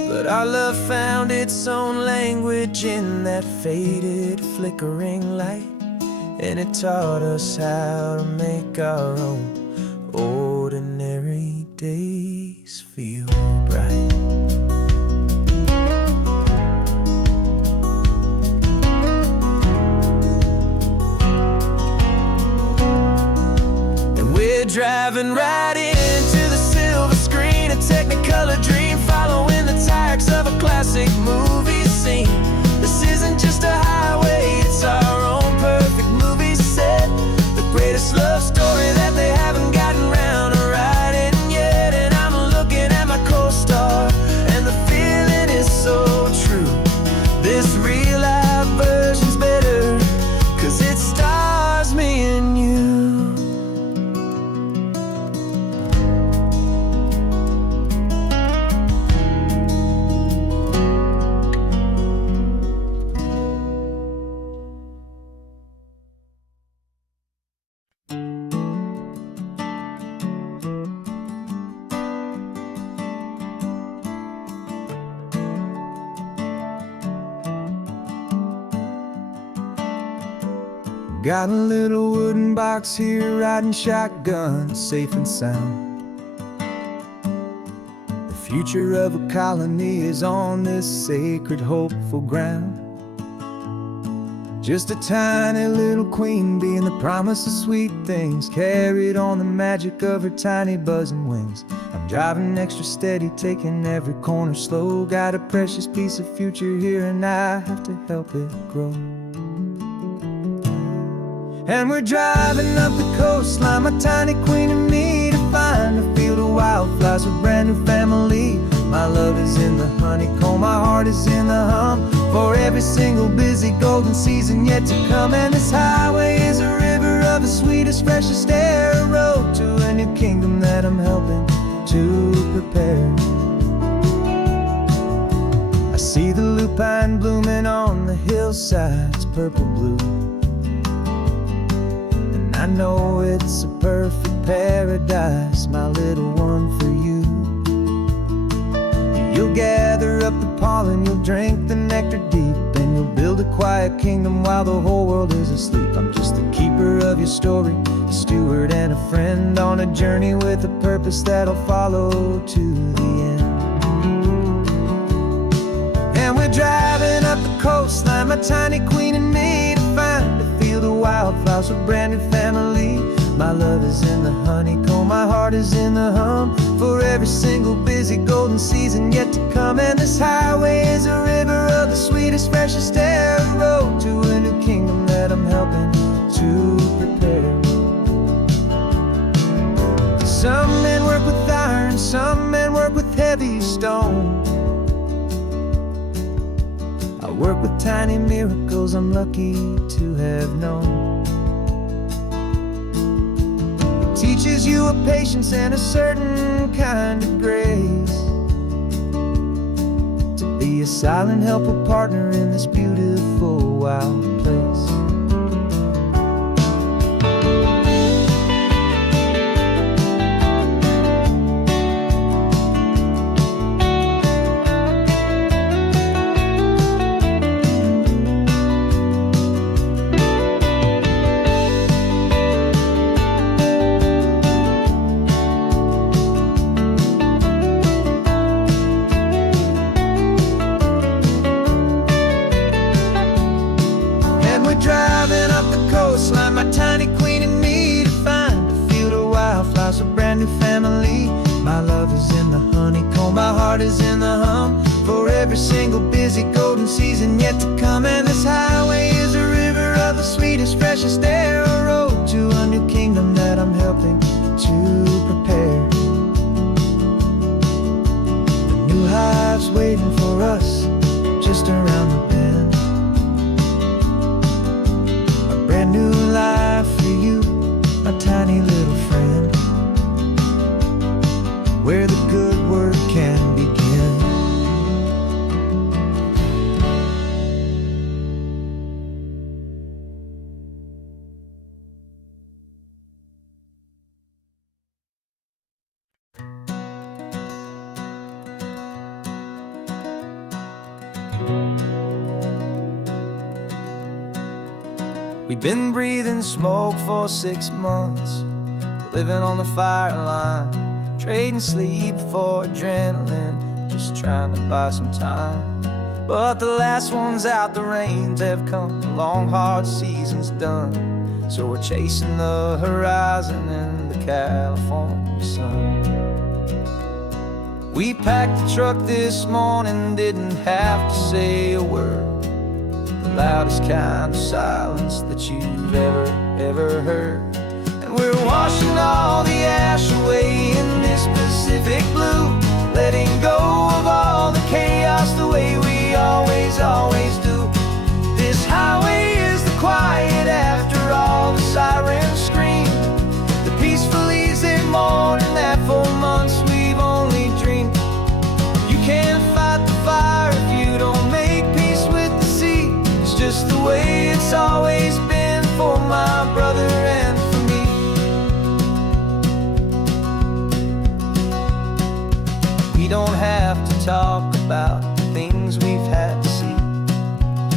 But our love found its own language in that faded, flickering light, and it taught us how to make our own ordinary days feel bright. And we're driving right into the silver screen, a technicolor dream, following the tacks of a classic movie scene. This isn't just a highway, it's our own perfect movie set, the greatest love story that they haven't gotten round to writing yet. And I'm looking at my Got a little wooden box here, riding shotgun, safe and sound. The future of a colony is on this sacred, hopeful ground. Just a tiny little queen bee and the promise of sweet things, carried on the magic of her tiny buzzing wings. I'm driving extra steady, taking every corner slow. Got a precious piece of future here and I have to help it grow. And we're driving up the coastline, my tiny queen and me, to find a field of wildflowers with a brand new family. My love is in the honeycomb, my heart is in the hum, for every single busy golden season yet to come. And this highway is a river of the sweetest, freshest air, a road to a new kingdom that I'm helping to prepare. I see the lupine blooming on the hillsides, purple blue, and I know it's a perfect paradise, my little one, for you. You'll gather up the pollen, you'll drink the nectar deep, and you'll build a quiet kingdom while the whole world is asleep. I'm just the keeper of your story, a steward and a friend, on a journey with a purpose that'll follow to the end. And we're driving up the coastline, my tiny queen and me, to find a field of wildflowers with a brand new family. My love is in the honeycomb, my heart is in the hum, for every single busy golden season yet to come. And this highway is a river of the sweetest, freshest air, a road to a new kingdom that I'm helping to prepare. Some men work with iron, some men work with heavy stone. I work with tiny miracles I'm lucky to have known. Teaches you a patience and a certain kind of grace, to be a silent helper partner in this beautiful wild place. Driving up the coastline, my tiny queen and me, to find a field of wildflowers, a brand new family. My love is in the honeycomb, my heart is in the hum, for every single busy golden season yet to come. And this highway is a river of the sweetest, freshest air, a road to a new kingdom that I'm helping to prepare. The new hive's waiting for us just around the bend. New life for you, my tiny little friend, where the good work can begin. We've been breathing smoke for 6 months, living on the fire line, trading sleep for adrenaline, just trying to buy some time. But the last one's out, the rains have come, the long hard season's done, so we're chasing the horizon in the California sun. We packed the truck this morning, didn't have to say a word, the loudest kind of silence that you've ever heard. And we're washing all the ash away in this Pacific blue, letting go of all the chaos the way we always do. This highway is the quiet after all the sirens scream, the peaceful easy morning that for months we've only dreamed. You can't fight the fire if you don't make peace with the sea. It's just the way it's always been for my brother and for me. We don't have to talk about the things we've had to see,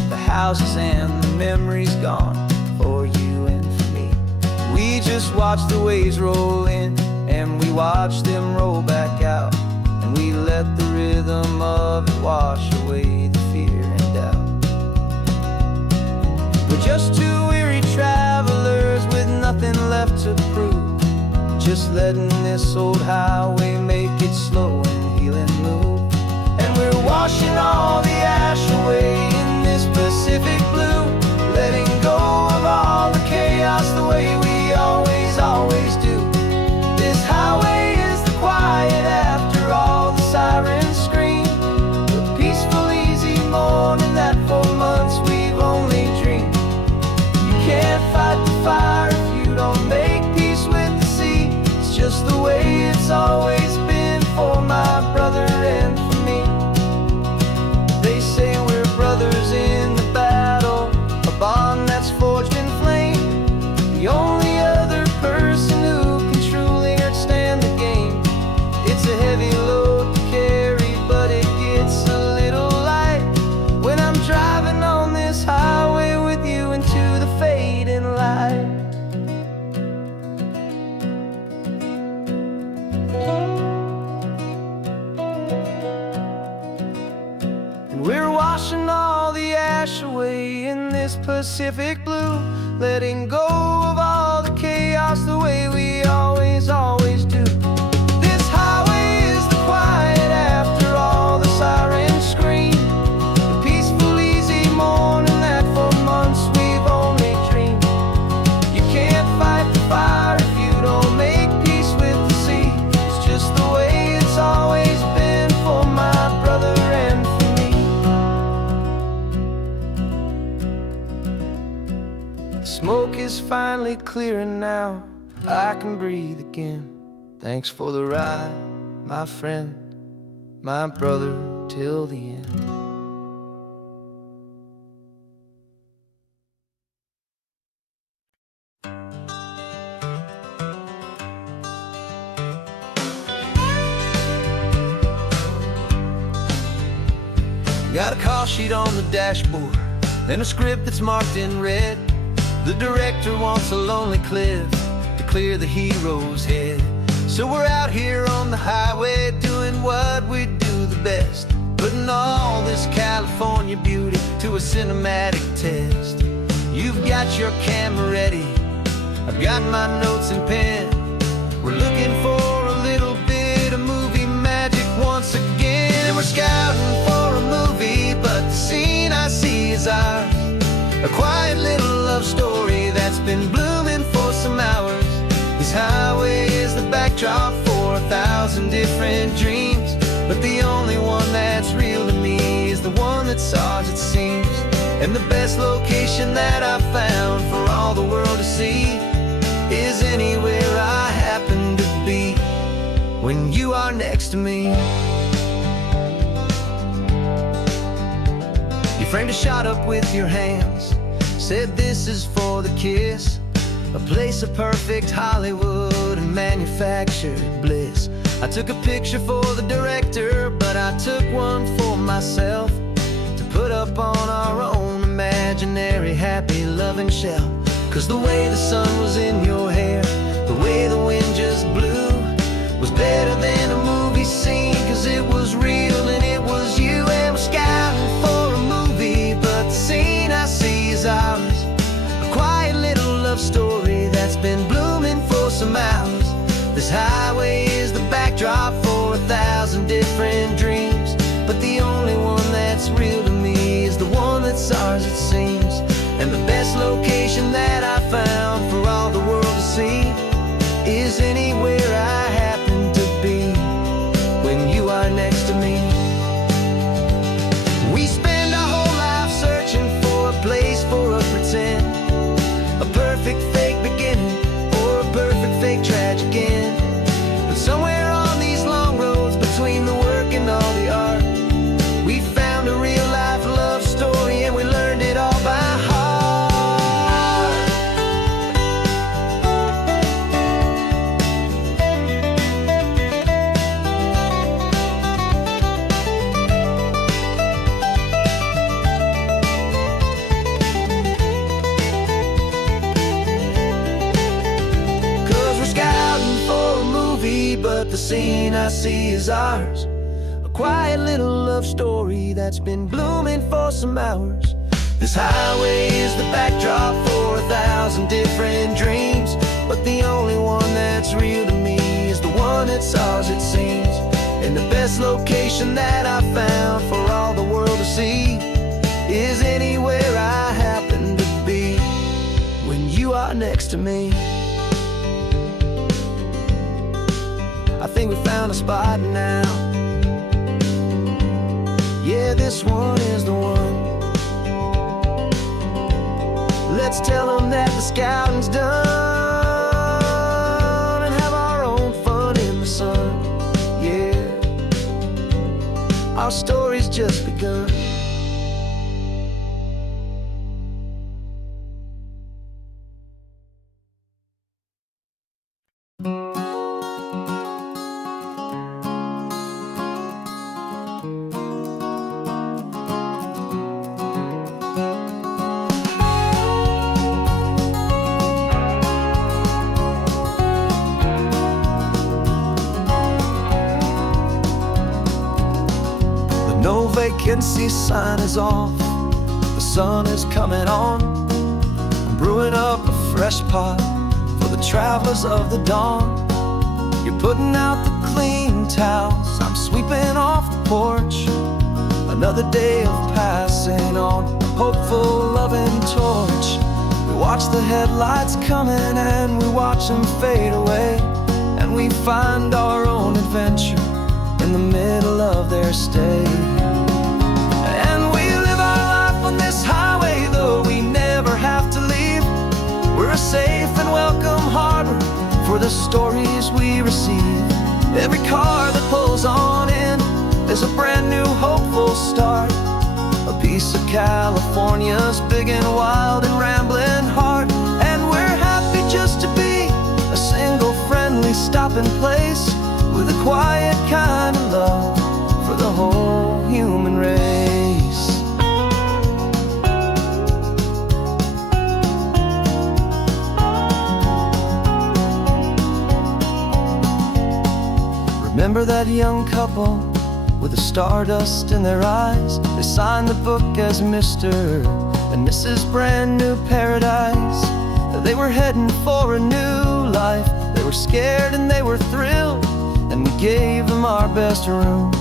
the houses and the memories gone for you just watch the waves roll in, and we watch them roll back out, and we let the rhythm of it wash away the fear and doubt. We're just two weary travelers with nothing left to prove, just letting this old highway make it slow and healing move. And we're washing all the ash away in this Pacific blue, letting go of all the chaos the way we always do. This highway is the quiet after all the sirens scream, the peaceful, easy morning that for months we've only dreamed. You can't fight the fire if you don't make peace with the sea. It's just the way it's always been for my brother and for me. They say we're brothers in the battle, a bond that's forged in flame. The only other person who can truly understand the game. It's a heavy load to carry, but it gets a little light when I'm driving on this highway with you into the fading light. And we're washing all the ash away in this Pacific blue, letting go of all the chaos the way we always do. This highway is the quiet after all the sirens scream, the peaceful, easy morning that for months we've only dreamed. You can't fight the fire if you don't make peace with the sea. It's just the way it's always been for my brother and for me. The smoke is finally clearing now, I can breathe again. Thanks for the ride, my friend, my brother, till the end. Got a call sheet on the dashboard and a script that's marked in red. The director wants a lonely cliff to clear the hero's head. So we're out here on the highway doing what we do the best, putting all this California beauty to a cinematic test. You've got your camera ready, I've got my notes and pen. We're looking for a little bit of movie magic once again. And we're scouting for a movie, but the scene I see is ours. A quiet little love story that's been blooming for some hours. This highway is the backdrop for 1,000 different dreams, but the only one that's real to me is the one that's ours, it seems. And the best location that I've found for all the world to see is anywhere I happen to be when you are next to me. You framed a shot up with your hands, said this is for the kiss, a place of perfect Hollywood and manufactured bliss. I took a picture for the director, but I took one for myself to put up on our own imaginary happy loving shelf. Cause the way the sun was in your hair, the way the wind just blew, was better than a movie scene, cause it was real and it was you. And we're scouting for a movie, but the scene I see is ours. A quiet little love story that's been blooming for some hours. This highway is the backdrop for 1,000 different dreams, but the only one that's real to me is the one that's ours, it seems. And the best location that I found for all the world to see is anywhere I happen to be when you are next to me. We spend our whole life searching for a place for a pretend, a perfect fake beginning or a perfect fake tragic end. But somewhere on these long roads between the work and all scene I see is ours. A quiet little love story that's been blooming for some hours. This highway is the backdrop for 1,000 different dreams, but the only one that's real to me is the one that's ours, it seems. And the best location that I found for all the world to see is anywhere I happen to be when you are next to me. I think we found a spot now. Yeah, this one is the one. Let's tell them that the scouting's done and have our own fun in the sun. Yeah, our story's just begun. No vacancy sign is off, the sun is coming on. I'm brewing up a fresh pot for the travelers of the dawn. You're putting out the clean towels, I'm sweeping off the porch. Another day of passing on a hopeful, loving torch. We watch the headlights coming and we watch them fade away, and we find our own adventure in the middle of their stay. And we live our life on this highway, though we never have to leave. We're a safe and welcome harbor for the stories we receive. Every car that pulls on in is a brand new hopeful start. A piece of California's big and wild and rambling heart. And we're happy just to be a single friendly stopping place with a quiet kind of love for the whole human race. Remember that young couple with the stardust in their eyes? They signed the book as Mr. and Mrs. Brand New Paradise. They were heading for a new life. They were scared and they were thrilled, and we gave them our best room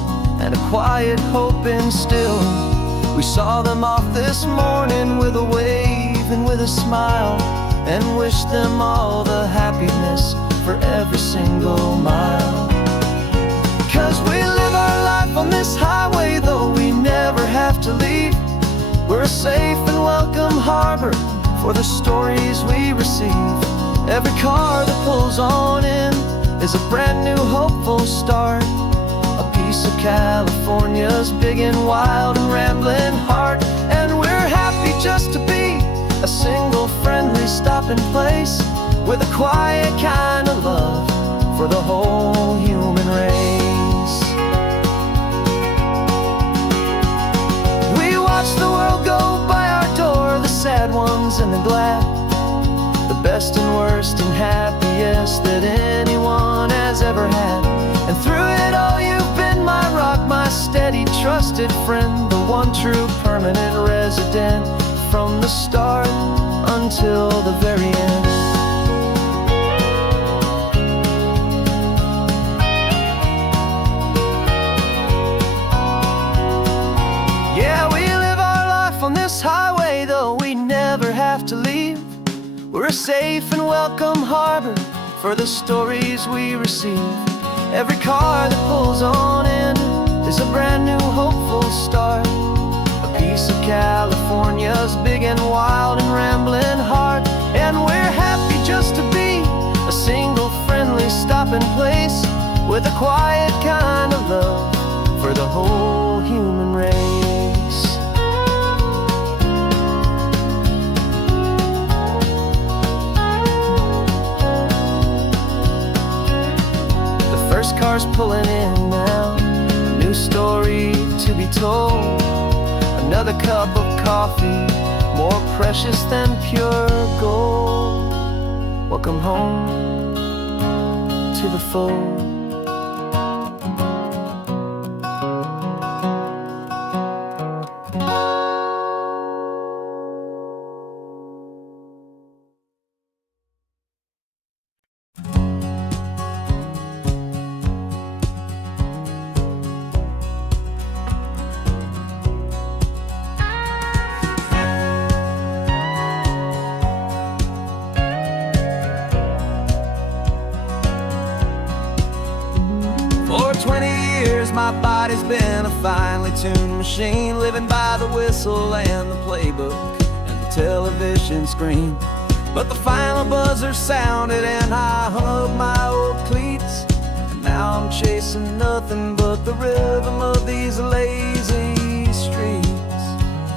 and a quiet hope instilled. We saw them off this morning with a wave and with a smile, and wished them all the happiness for every single mile. 'Cause we live our life on this highway, though we never have to leave. We're a safe and welcome harbor for the stories we receive. Every car that pulls on in is a brand new hopeful start. A piece of California's big and wild and rambling heart. And we're happy just to be a single friendly stopping place with a quiet kind of love for the whole human race. We watch the world go by our door, the sad ones and the glad, the best and worst and happiest that anyone has ever had. And through it all you've been my rock, my steady trusted friend, the one true permanent resident from the start until the very end. Yeah, we live our life on this highway, though we never have to leave. We're a safe and welcome harbor for the stories we receive. Every car that pulls on in is a brand new hopeful start. A piece of California's big and wild and rambling heart. And we're happy just to be a single friendly stopping place with a quiet kind of love for the whole human race. First car's pulling in now, a new story to be told. Another cup of coffee, more precious than pure gold. Welcome home to the fold. 20 years my body's been a finely tuned machine, living by the whistle and the playbook and the television screen. But the final buzzer sounded and I hung up my old cleats, and now I'm chasing nothing but the rhythm of these lazy streets.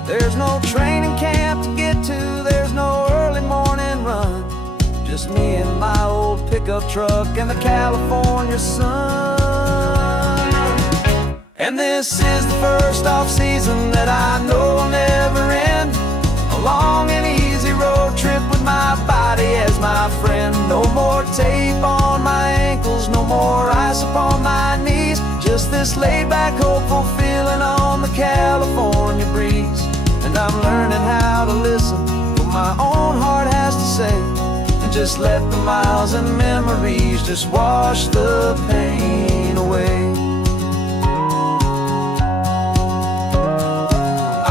There's no training camp to get to, there's no early morning run, just me and my old pickup truck and the California sun. And this is the first off-season that I know will never end, a long and easy road trip with my body as my friend. No more tape on my ankles, no more ice upon my knees, just this laid-back, hopeful feeling on the California breeze. And I'm learning how to listen to what my own heart has to say, and just let the miles and memories just wash the pain away.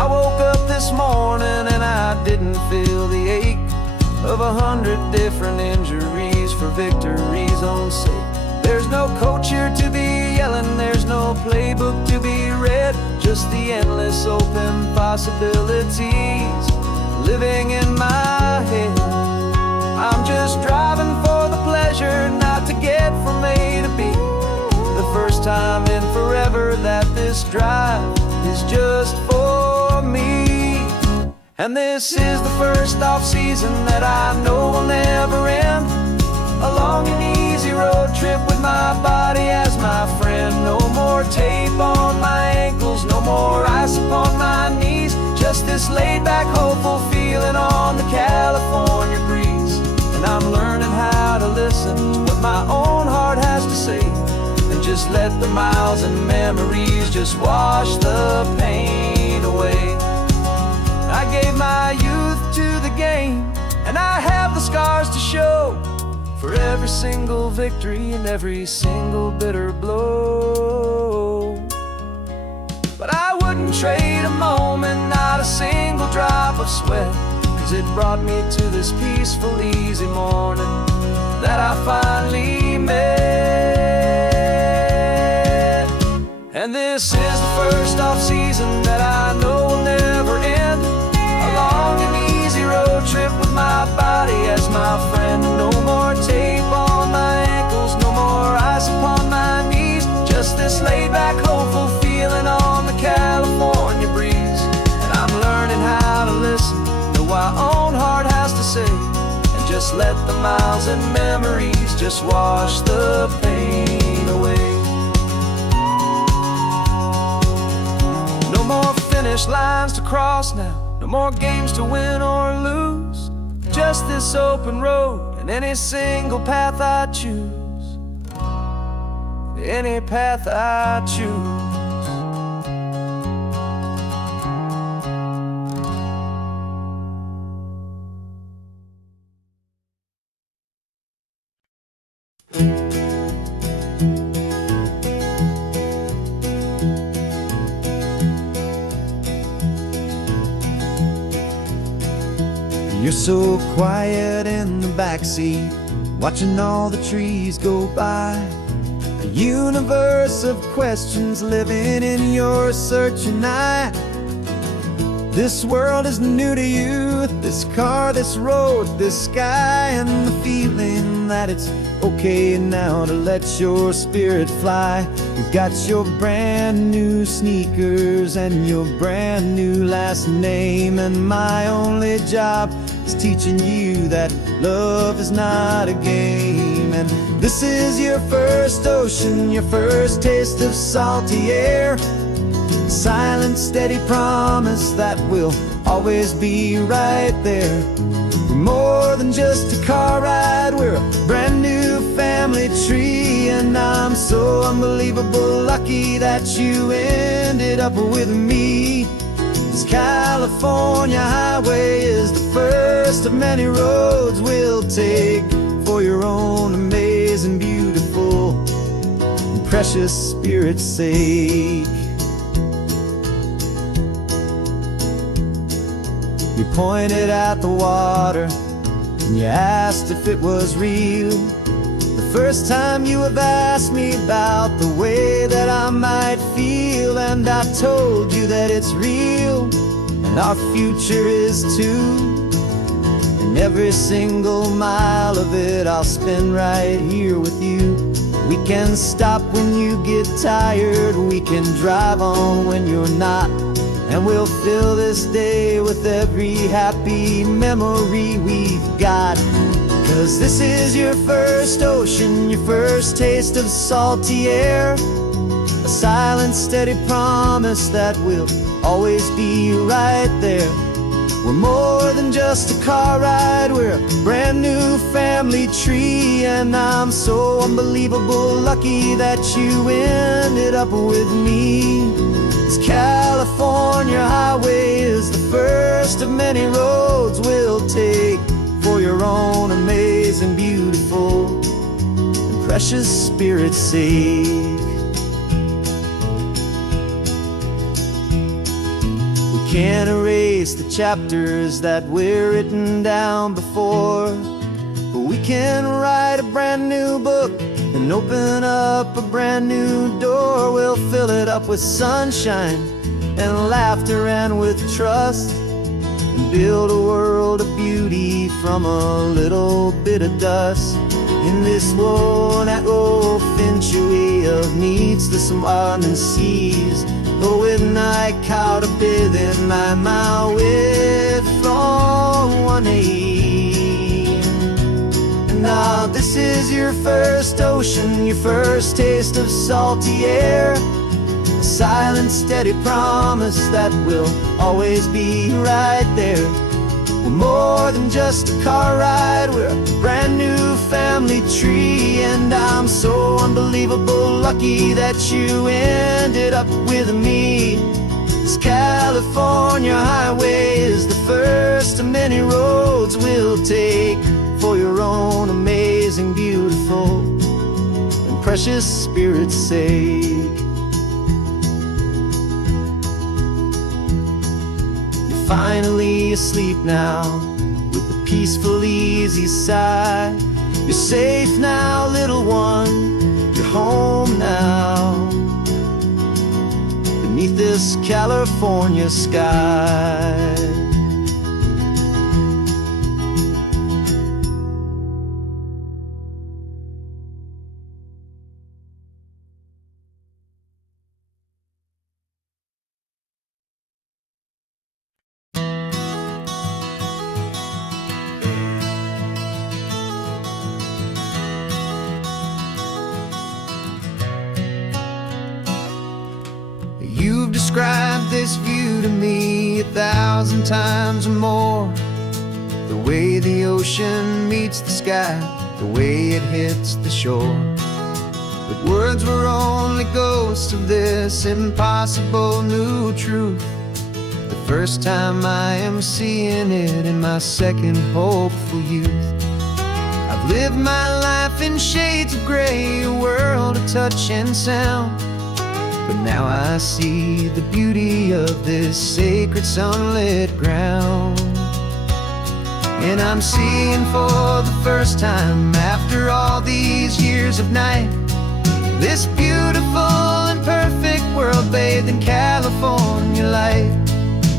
I woke up this morning and I didn't feel the ache of 100 different injuries for victory's own sake. There's no coach here to be yelling, there's no playbook to be read, just the endless open possibilities living in my head. I'm just driving for the pleasure, not to get from A to B. The first time in forever that this drive is just for me. And this is the first off-season that I know will never end, a long and easy road trip with my body as my friend. No more tape on my ankles, no more ice upon my knees, just this laid-back, hopeful feeling on the California breeze. And I'm learning how to listen to what my own heart has to say, and just let the miles and memories just wash the pain away. I gave my youth to the game, and I have the scars to show for every single victory and every single bitter blow. But I wouldn't trade a moment, not a single drop of sweat, 'cause it brought me to this peaceful, easy morning that I finally met. And this is the first off-season that I know will never end, a long and easy road trip with my body as my friend. No more tape on my ankles, no more ice upon my knees, just this laid-back, hopeful feeling on the California breeze. And I'm learning how to listen to what my own heart has to say, and just let the miles and memories just wash the pain away. No more finish lines to cross now, no more games to win or lose, just this open road and any single path I choose, any path I choose. You're so quiet in the backseat, watching all the trees go by. A universe of questions living in your searching eye. This world is new to you, this car, this road, this sky, and the feeling that it's okay now to let your spirit fly. You've got your brand new sneakers and your brand new last name, and my only job is teaching you that love is not a game. And this is your first ocean, your first taste of salty air, silent, steady promise that we'll always be right there. We're more than just a car ride, we're a brand new family tree, and I'm so unbelievable lucky that you ended up with me. This California highway is the first of many roads we'll take for your own amazing, beautiful, and precious spirit's sake. You pointed at the water and you asked if it was real. The first time you have asked me about the way that I might feel, and I told you that it's real, and our future is too. And every single mile of it I'll spend right here with you. We can stop when you get tired, we can drive on when you're not, and we'll fill this day with every happy memory we've got. 'Cause this is your first ocean, your first taste of salty air, a silent, steady promise that we'll always be right there. We're more than just a car ride, we're a brand new family tree, and I'm so unbelievable lucky that you ended up with me. This California highway is the first of many roads we'll take for your own amazing, beautiful, and precious spirit's sake. We can't erase the chapters that we're written down before, but we can write a brand new book and open up a brand new door. We'll fill it up with sunshine and laughter and with trust, and build a world of beauty from a little bit of dust. In this world that finchuí of needs the sumwanan seas, though with night caught a bit in my with from one aim. And now this is your first ocean, your first taste of salty air, a silent, steady promise that we'll always be right there. We're more than just a car ride, we're a brand new family tree, and I'm so unbelievable lucky that you ended up with me. This California highway is the first of many roads we'll take for your own amazing, beautiful, and precious spirit's sake. Finally asleep now, with a peaceful, easy sigh. You're safe now, little one, you're home now, beneath this California sky. You've described this view to me 1,000 times or more. The way the ocean meets the sky, the way it hits the shore. But words were only ghosts of this impossible new truth. The first time I am seeing it in my second hopeful youth. I've lived my life in shades of gray, a world of touch and sound. But now I see the beauty of this sacred sunlit ground. And I'm seeing for the first time, after all these years of night, this beautiful and perfect world bathed in California light.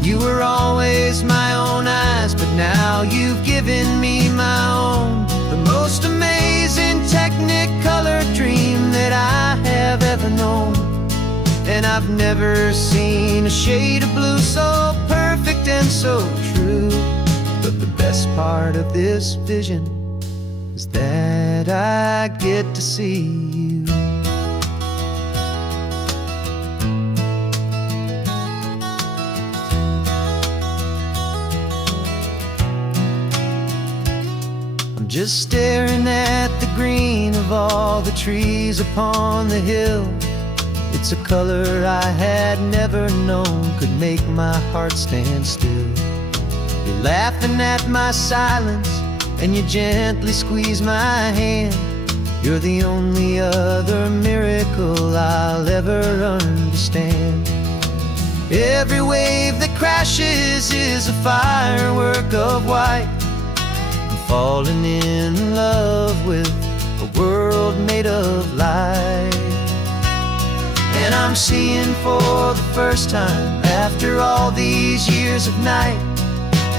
You were always my own eyes, but now you've given me my own. The most amazing technicolor dream that I have ever known. And I've never seen a shade of blue so perfect and so true. But the best part of this vision is that I get to see you. I'm just staring at the green of all the trees upon the hill. It's a color I had never known could make my heart stand still. You're laughing at my silence, and you gently squeeze my hand. You're the only other miracle I'll ever understand. Every wave that crashes is a firework of white. I'm falling in love with a world made of light. And I'm seeing for the first time, after all these years of night,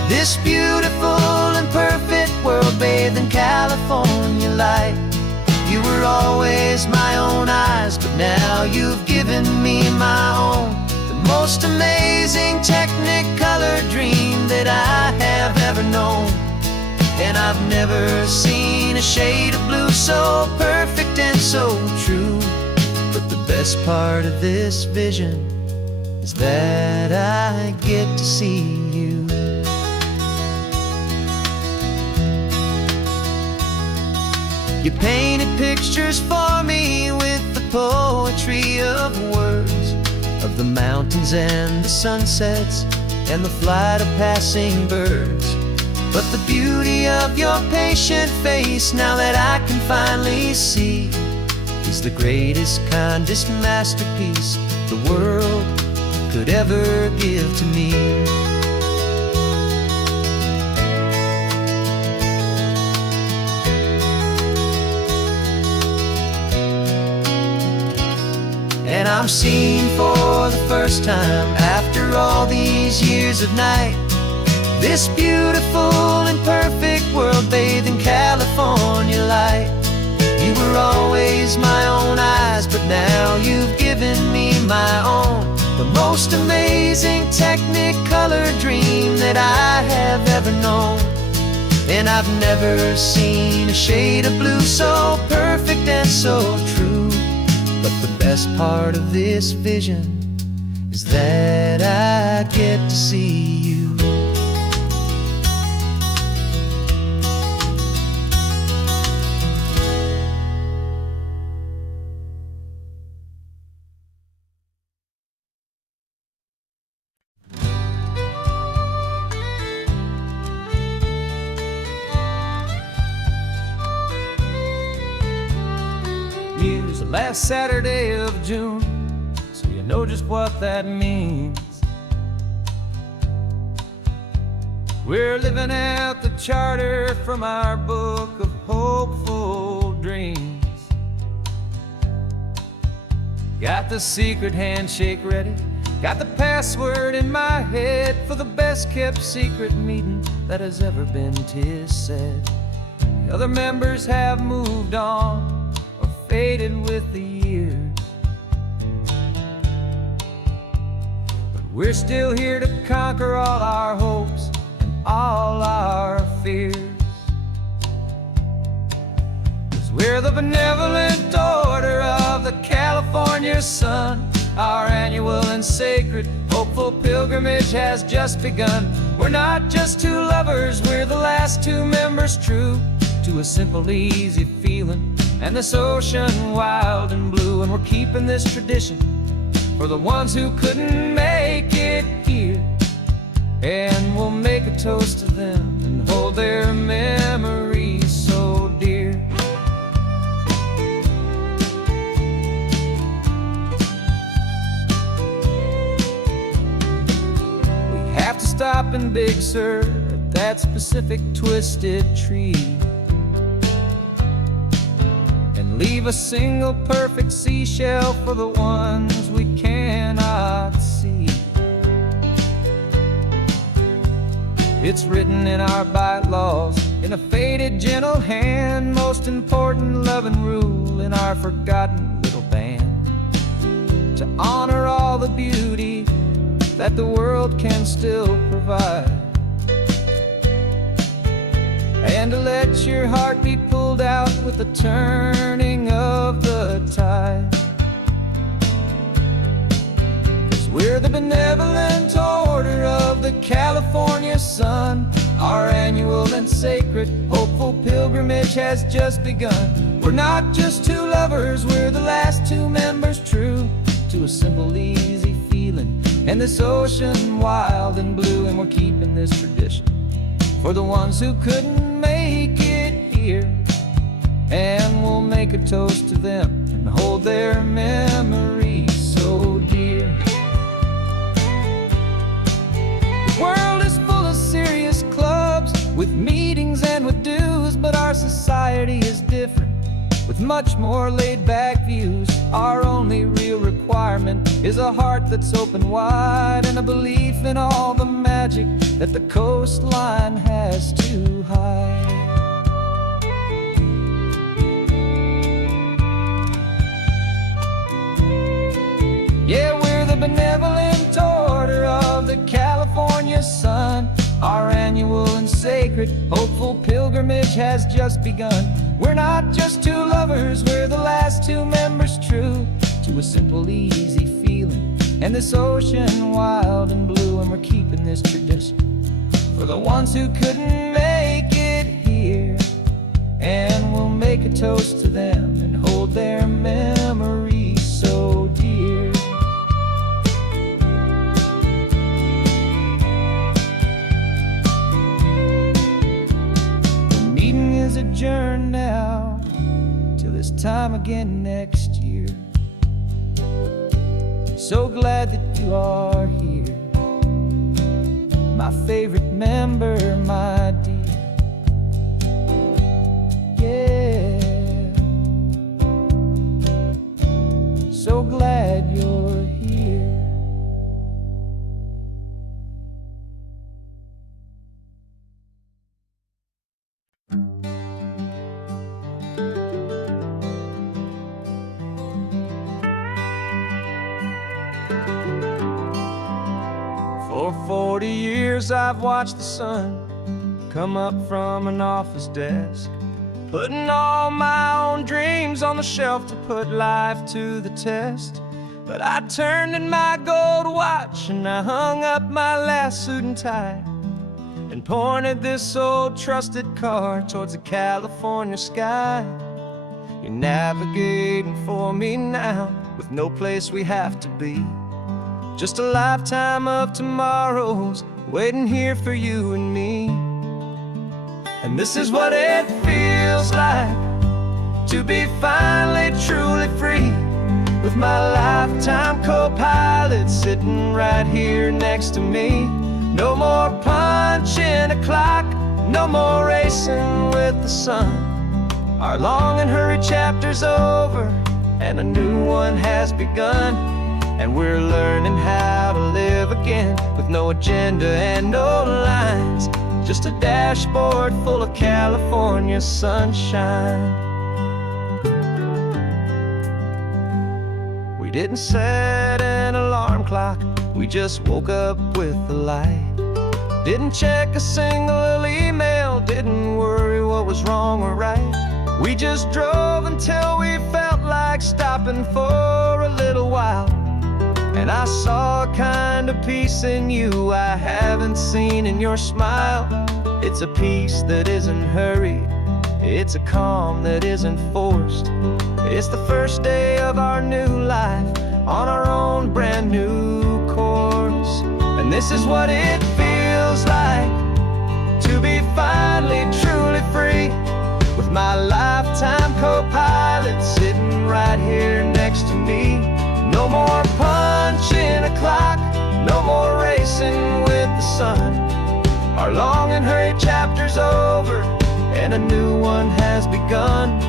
this beautiful and perfect world bathed in California light. You were always my own eyes, but now you've given me my own. The most amazing technicolor dream that I have ever known. And I've never seen a shade of blue so perfect and so true. But the best part of this vision is that I get to see you. You painted pictures for me with the poetry of words, of the mountains and the sunsets and the flight of passing birds. But the beauty of your patient face, now that I can finally see, is the greatest, kindest masterpiece the world could ever give to me. And I'm seeing for the first time, after all these years of night, this beautiful and perfect world bathed in California light. You were always my own eyes, but now you've given me my own. The most amazing technicolor dream that I have ever known. And I've never seen a shade of blue so perfect and so true. But the best part of this vision is that I get to see you. Here's the last Saturday of June, so you know just what that means. We're living out the charter from our book of hopeful dreams. Got the secret handshake ready, got the password in my head for the best kept secret meeting that has ever been, 'tis said. The other members have moved on or faded with the years, but we're still here to conquer all our hopes and all our fears. 'Cause we're the benevolent order of the California sun. Our annual and sacred hopeful pilgrimage has just begun. We're not just two lovers, we're the last two members true to a simple, easy feeling and this ocean wild and blue. And we're keeping this tradition for the ones who couldn't make it here. And we'll make a toast to them and hold their memories so dear. We have to stop in Big Sur at that specific twisted tree and leave a single perfect seashell for the ones we cannot see. It's written in our bylaws in a faded gentle hand, most important loving rule in our forgotten little band, to honor all the beauty that the world can still provide, and to let your heart be pulled out with the turning of the tide. 'Cause we're the benevolent order of the California sun. Our annual and sacred hopeful pilgrimage has just begun. We're not just two lovers, we're the last two members true to a simple, easy feeling and this ocean wild and blue. And we're keeping this tradition for the ones who couldn't make it here, and we'll make a toast to them and hold their memories so dear. The world is full of serious clubs with meetings and with dues, but our society is different with much more laid-back views. Our only real requirement is a heart that's open wide, and a belief in all the magic that the coastline has to hide. Yeah, we're the benevolent order of the California sun. Our annual and sacred, hopeful pilgrimage has just begun. We're not just two lovers, we're the last two members true to a simple, easy feeling, and this ocean wild and blue. And we're keeping this tradition for the ones who couldn't make it here, and we'll make a toast to them and hold their memories so dear. The meeting is adjourned now till this time again next year. So glad that you are here, my favorite member, my dear. Yeah, so glad you're here. For 40 years I've watched the sun come up from an office desk, putting all my own dreams on the shelf to put life to the test. But I turned in my gold watch and I hung up my last suit and tie, and pointed this old trusted car towards the California sky. You're navigating for me now with no place we have to be, just a lifetime of tomorrows waiting here for you and me. And this is what it feels like to be finally truly free, with my lifetime co-pilot sitting right here next to me. No more punching a clock, no more racing with the sun. Our long and hurried chapter's over and a new one has begun. And we're learning how to live again with no agenda and no lines, just a dashboard full of California sunshine. We didn't set an alarm clock, we just woke up with the light. Didn't check a single email, didn't worry what was wrong or right. We just drove until we felt like stopping for a little while. And I saw a kind of peace in you I haven't seen in your smile. It's a peace that isn't hurried, it's a calm that isn't forced. It's the first day of our new life on our own brand new course. And this is what it feels like to be finally truly free, with my lifetime co-pilot sitting right here next to me. No more punching a clock, no more racing with the sun. Our long and hurried chapter's over and a new one has begun.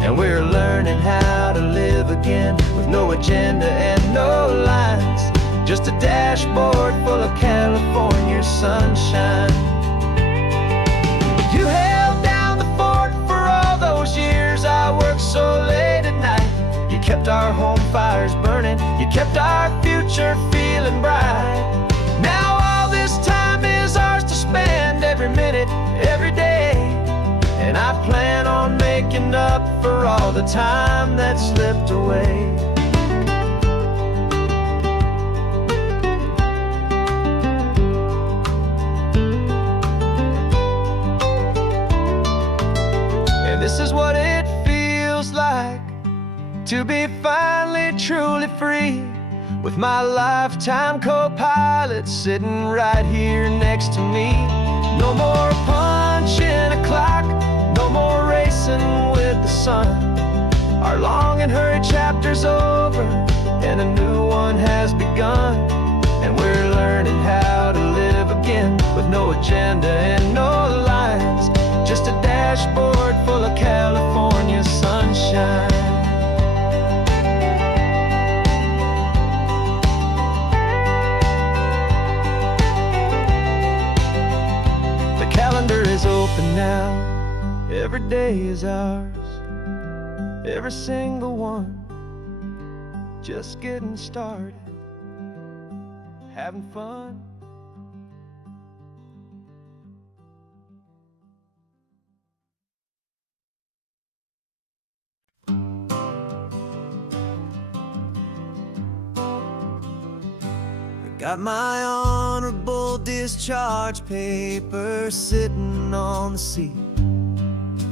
And we're learning how to live again with no agenda and no lines, just a dashboard full of California sunshine. You held down the fort for all those years I worked so late at night. You kept our home fires burning, you kept our future feeling bright. Now all this time is ours to spend, every minute, every day. And I plan on making up for all the time that slipped away. And this is what it feels like to be finally truly free, with my lifetime co-pilot sitting right here next to me. No more punching a clock, no more racing with the sun. Our long and hurried chapter's over and a new one has begun. And we're learning how to live again with no agenda and no lines, just a dashboard full of California sunshine. Every day is ours, every single one. Just getting started, having fun. Got my honorable discharge paper sitting on the seat,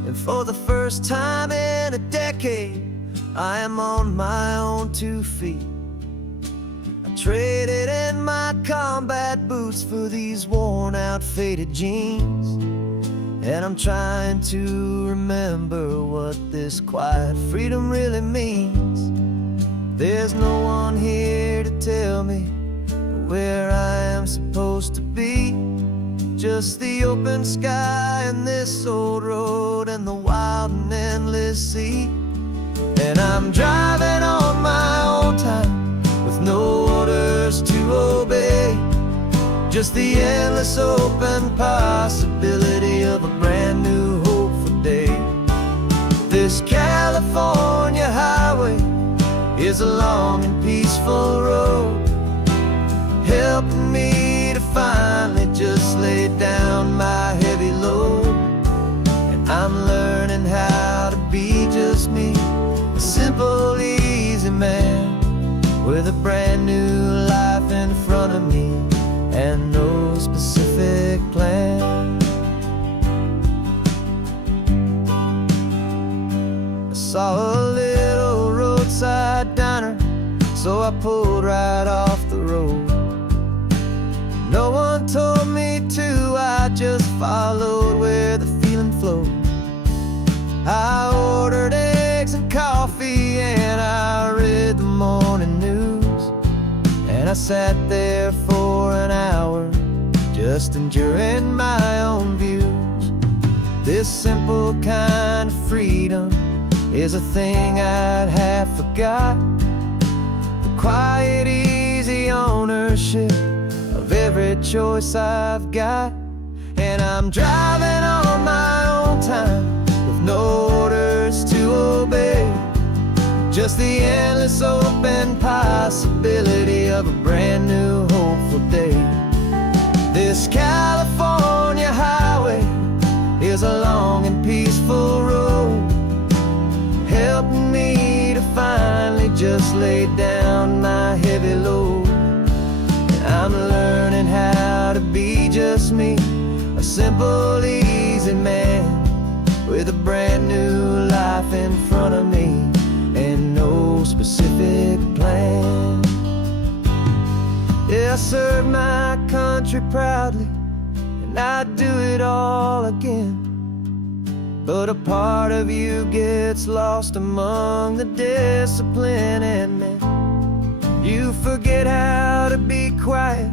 and for the first time in a decade, I am on my own 2 feet. I traded in my combat boots for these worn out faded jeans, and I'm trying to remember what this quiet freedom really means. There's no one here to tell me where I am supposed to be, just the open sky and this old road and the wild and endless sea. And I'm driving on my own time with no orders to obey, just the endless open possibility of a brand new hopeful day. This California highway is a long and peaceful road, helping me to finally just lay down my heavy load. And I'm learning how to be just me, a simple, easy man with a brand new life in front of me and no specific plan. I saw a little roadside diner, so I pulled right off the road. No one told me to, I just followed where the feeling flowed. I ordered eggs and coffee and I read the morning news, and I sat there for an hour just enduring my own views. This simple kind of freedom is a thing I'd have forgot, the quiet, easy ownership of every choice I've got. And I'm driving on my own time with no orders to obey, just the endless open possibility of a brand new hopeful day. This California highway is a long and peaceful road, helping me to finally just lay down my heavy load. I'm learning how to be just me, a simple, easy man with a brand new life in front of me and no specific plan. Yeah, I served my country proudly and I'd do it all again, but a part of you gets lost among the discipline and men. You forget how to be quiet,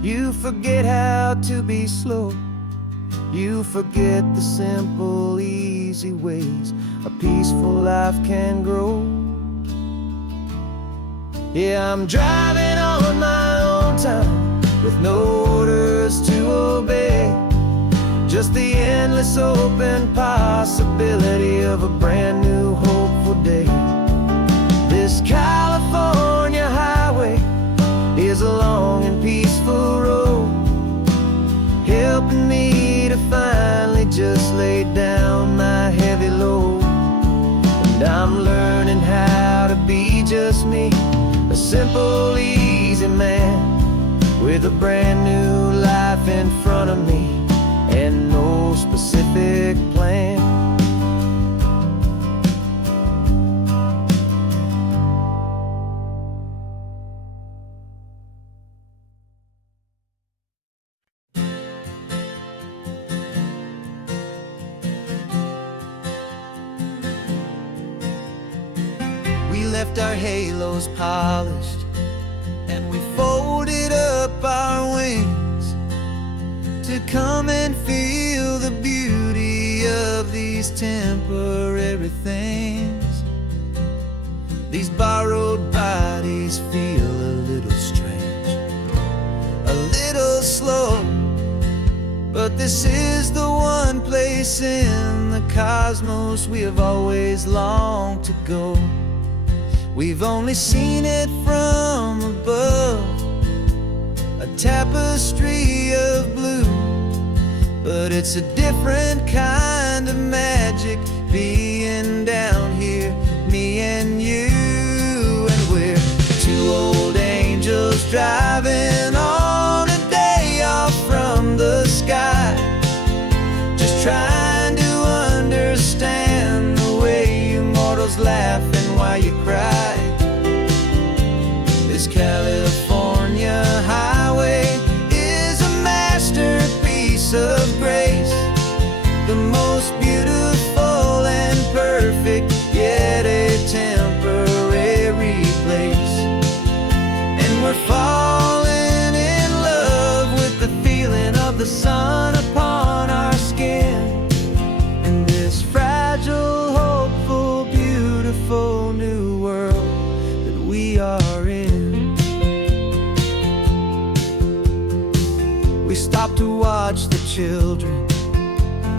you forget how to be slow, you forget the simple, easy ways a peaceful life can grow. Yeah, I'm driving on my own time with no orders to obey, just the endless open possibility of a brand new hopeful day. This California highway is a long and peaceful road, helping me to finally just lay down my heavy load. And I'm learning how to be just me, a simple, easy man with a brand new life in front of me and no specific plan. We left our halos polished and we folded up our wings to come and feel the beauty of these temporary things. These borrowed bodies feel a little strange, a little slow, but this is the one place in the the cosmos we have always longed to go. We've only seen it from above, a tapestry of blue. But it's a different kind of magic being down here, me and you. And we're two old angels driving on a day off from the sky, just trying to understand the way you mortals laugh and why you cry. This California highway is a masterpiece of grace, the most beautiful and perfect, yet a temporary place. And we're falling in love with the feeling of the sun upon our skin, in this fragile, hopeful, beautiful new world that we are in. We stopped to watch the children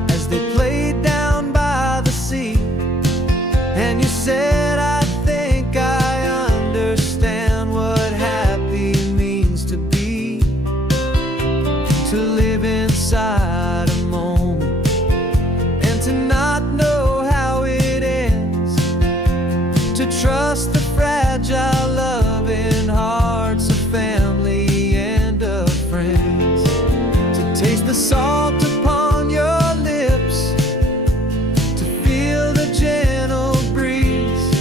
as they played down by the sea, and you said, I think I understand what happy means to be, to live inside a moment and to not know how it ends, to trust the fragile loving hearts of family and of friends, to taste the salt upon your lips, to feel the gentle breeze,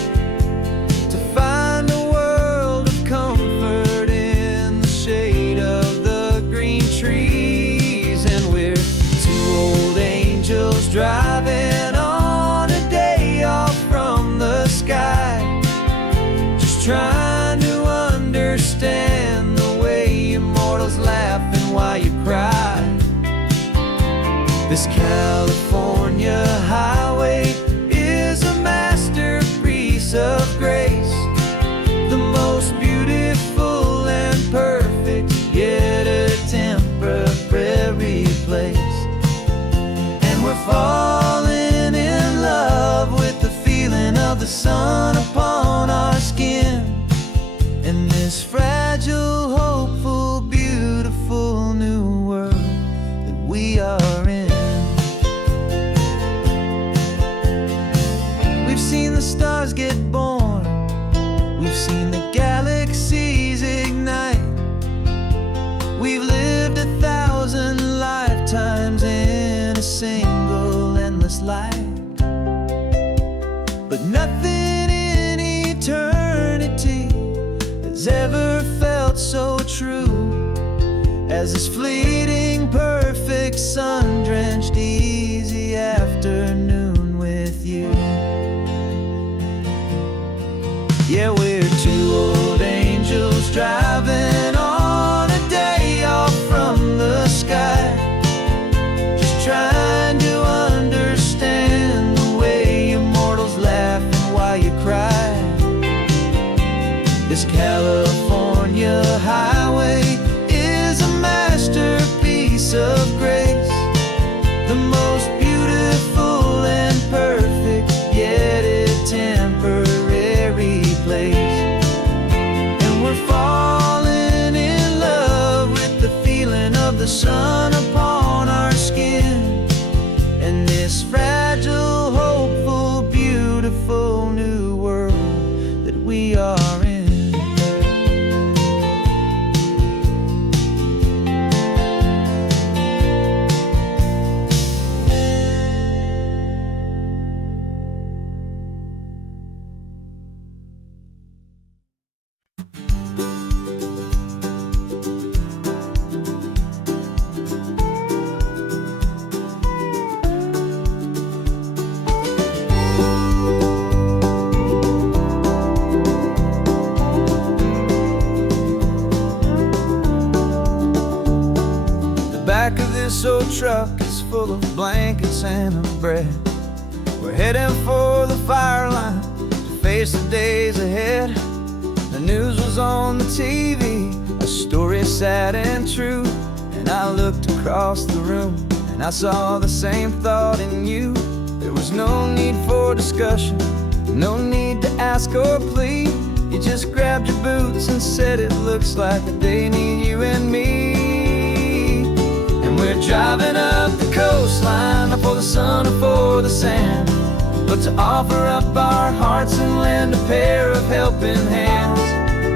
to find a world of comfort in the shade of the green trees. And we're two old angels driving on a day off from the sky, just trying to understand the way immortals laugh and why you cry. This California highway is a masterpiece of grace, the most beautiful and perfect, yet a temporary place. And we're falling in love with the feeling of the sun upon our skin, in this fragile, hopeful, beautiful new world that we are in. We've seen the stars get born, we've seen the galaxies ignite, we've lived 1,000 lifetimes in a single endless life. But nothing in eternity has ever felt so true as this fleeting, perfect, sun-drenched, easy afternoon with you. Yeah, we're two old angels driving on a day off from the sky, just trying to understand the way immortals laugh and why you cry. This California highway is a masterpiece of grace, the most beautiful and perfect, yet a temporary place. And we're falling in love with the feeling of the sun upon our skin, and this fragile, hopeful, beautiful new world that we are in. Back of this old truck is full of blankets and a bread. We're heading for the fire line to face the days ahead. The news was on the TV, a story sad and true, and I looked across the room and I saw the same thought in you. There was no need for discussion, no need to ask or plead. You just grabbed your boots and said it looks like the day need you and me. And we're driving up the coastline, not for the sun or for the sand, but to offer up our hearts and lend a pair of helping hands.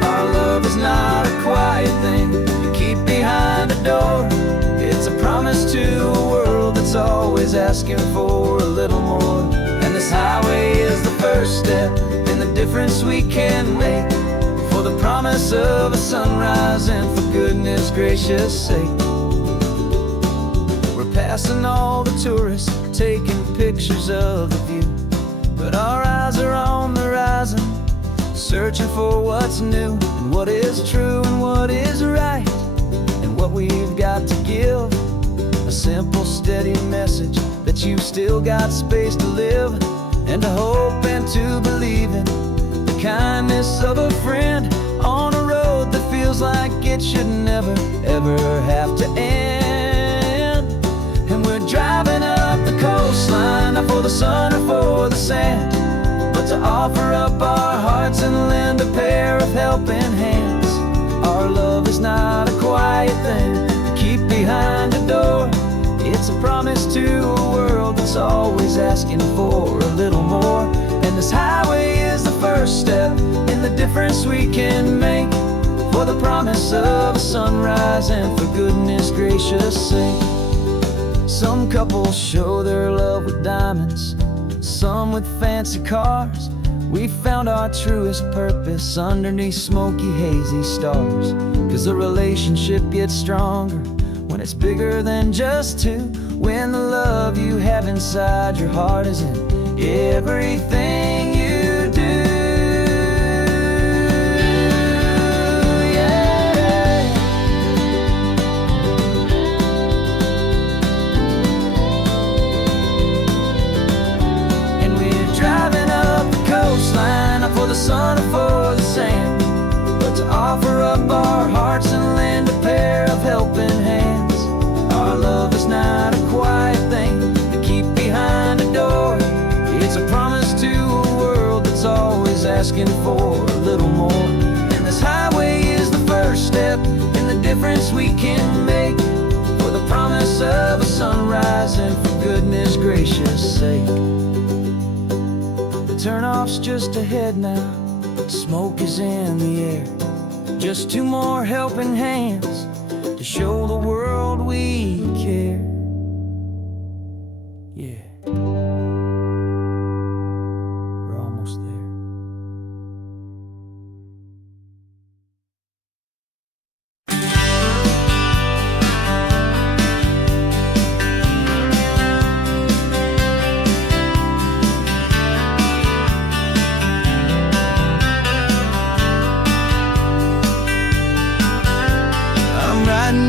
Our love is not a quiet thing you keep behind a door. It's a promise to a world that's always asking for a little more. And this highway is the first step in the difference we can make, for the promise of a sunrise and for goodness gracious sake. We're passing all the tourists, taking pictures of the view, but our eyes are on the horizon, searching for what's new and what is true and what is right, and what we've got to give. A simple, steady message that you've still got space to live, and to hope and to believe in the kindness of a friend on a road that feels like it should never, ever have to end. And we're driving up the coastline, not for the sun or for the sand, but to offer up our hearts and lend a pair of helping hands. Our love is not a quiet thing to keep behind a door. It's a promise to a world that's always asking for a little more. And this highway is the first step in the difference we can make, for the promise of a sunrise and for goodness gracious sake. Some couples show their love with diamonds, some with fancy cars. We found our truest purpose underneath smoky, hazy stars. 'Cause a relationship gets stronger when it's bigger than just two, when the love you have inside your heart is in everything you do. Yeah. And we're driving up the coastline, not for the sun or for the sand, but to offer up our hearts and lend a pair of helping hands. Our love is not a quiet thing to keep behind a door. It's a promise to a world that's always asking for a little more. And this highway is the first step in the difference we can make, for the promise of a sunrise and for goodness gracious sake. The turnoff's just ahead now, smoke is in the air. Just two more helping hands to show the world we care. Yeah, we're almost there.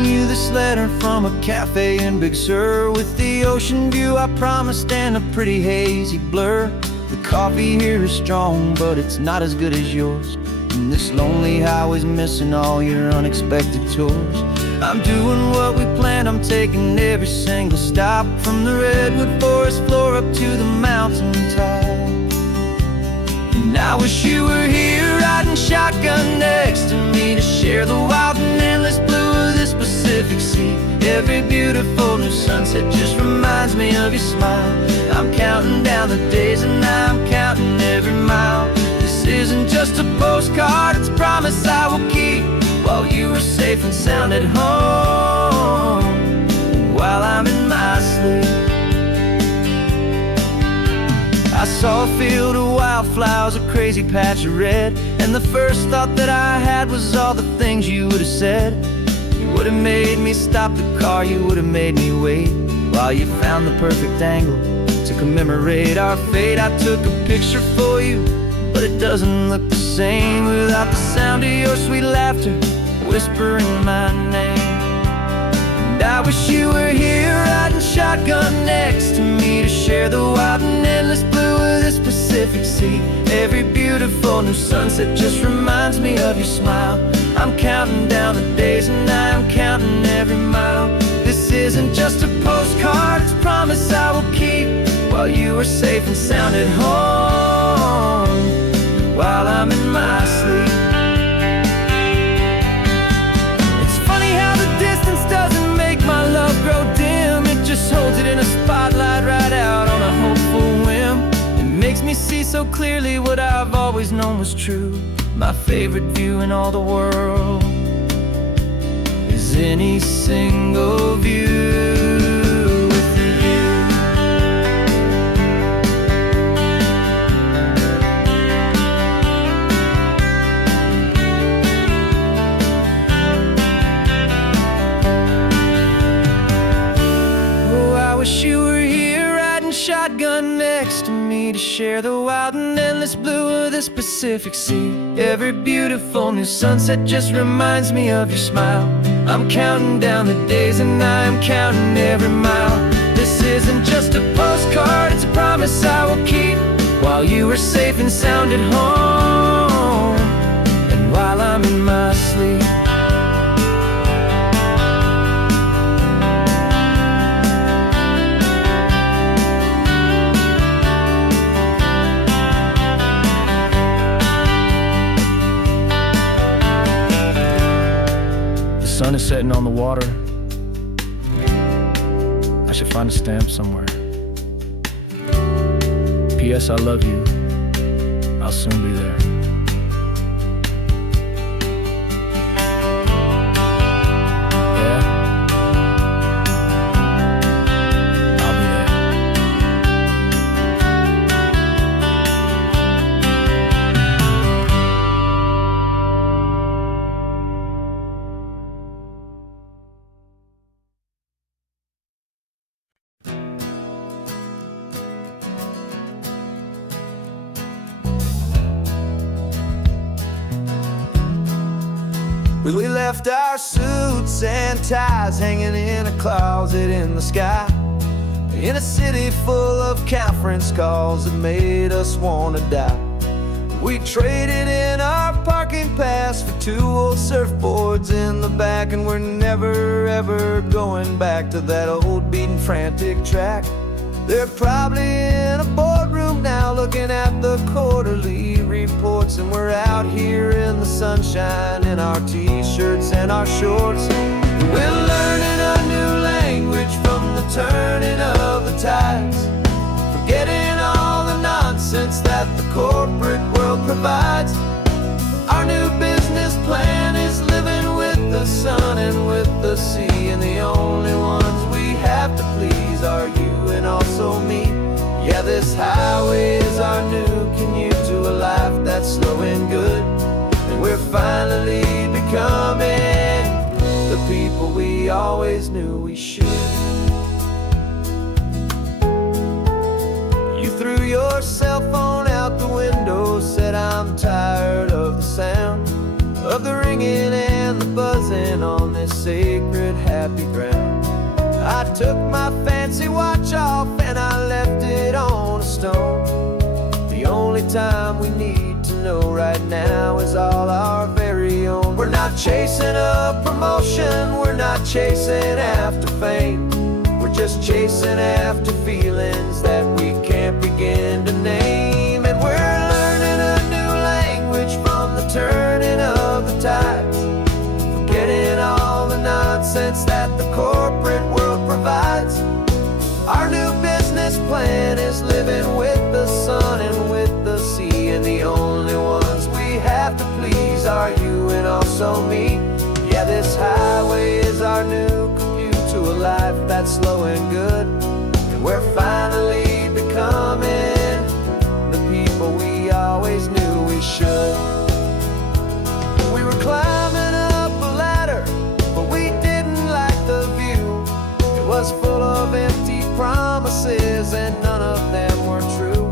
You this letter from a cafe in Big Sur, with the ocean view I promised and a pretty hazy blur. The coffee here is strong, but it's not as good as yours, and this lonely highway's missing all your unexpected tours. I'm doing what we planned, I'm taking every single stop, from the redwood forest floor up to the mountain top. And I wish you were here riding shotgun next to me, to share the wild and endless blue of this Pacific Sea. Every beautiful new sunset just reminds me of your smile. I'm counting down the days and I'm counting every mile. This isn't just a postcard, it's a promise I will keep, while you are safe and sound at home, while I'm in my sleep. I saw a field of wildflowers, a crazy patch of red, and the first thought that I had was all the things you would have said. You would have made me stop the car, you would have made me wait, while you found the perfect angle to commemorate our fate. I took a picture for you, but it doesn't look the same without the sound of your sweet laughter whispering my name. And I wish you were here riding shotgun next to me, to share the wild and endless blue of this Pacific Sea. Every beautiful new sunset just reminds me of your smile. I'm counting down the days and I'm counting every mile. This isn't just a postcard, it's a promise I will keep, while you are safe and sound at home, while I'm in my sleep. It's funny how the distance doesn't make my love grow dim. It just holds it in a spotlight right out on a hopeful whim. It makes me see so clearly what I've always known was true. My favorite view in all the world is any single view with you. Oh, I wish you were here riding shotgun next to me to share the wild and endless blue of this Pacific Sea. Every beautiful new sunset just reminds me of your smile. I'm counting down the days and I am counting every mile. This isn't just a postcard, it's a promise I will keep, while you are safe and sound at home, and while I'm in my sleep. The sun is setting on the water. I should find a stamp somewhere. P.S. I love you. I'll soon be there. Yeah? I'll be there. Well, we left our suits and ties hanging in a closet in the sky, in a city full of conference calls that made us wanna die. We traded in our parking pass for 2 old surfboards in the back, and we're never ever going back to that old beaten frantic track. They're probably in a boardroom now looking at the quarterly reports, and we're out here in the sunshine in our t-shirts and our shorts. We're learning a new language from the turning of the tides, forgetting all the nonsense that the corporate world provides. Our new business plan is living with the sun and with the sea, and the only ones we have to please are you and also me. Yeah, this highway is our new commute to a life that's slow and good, and we're finally becoming the people we always knew we should. You threw your cell phone out the window, said I'm tired of the sound of the ringing and the buzzing on this sacred happy ground. I took my fancy watch off and I left it on a stone. The only time we need to know right now is all our very own. We're not chasing a promotion, we're not chasing after fame. We're just chasing after feelings that we can't begin to name. And we're learning a new language from the turning of the tides, forgetting all the nonsense that the corporate world provides. Our new business plan is living with the sun and with the sea, and the only ones we have to please are you and also me. Yeah, this highway is our new commute to a life that's slow and good, and we're finally becoming the people we always knew we should. We were climbing up a ladder, but we didn't like the view. It was full of empty promises and none of them were true.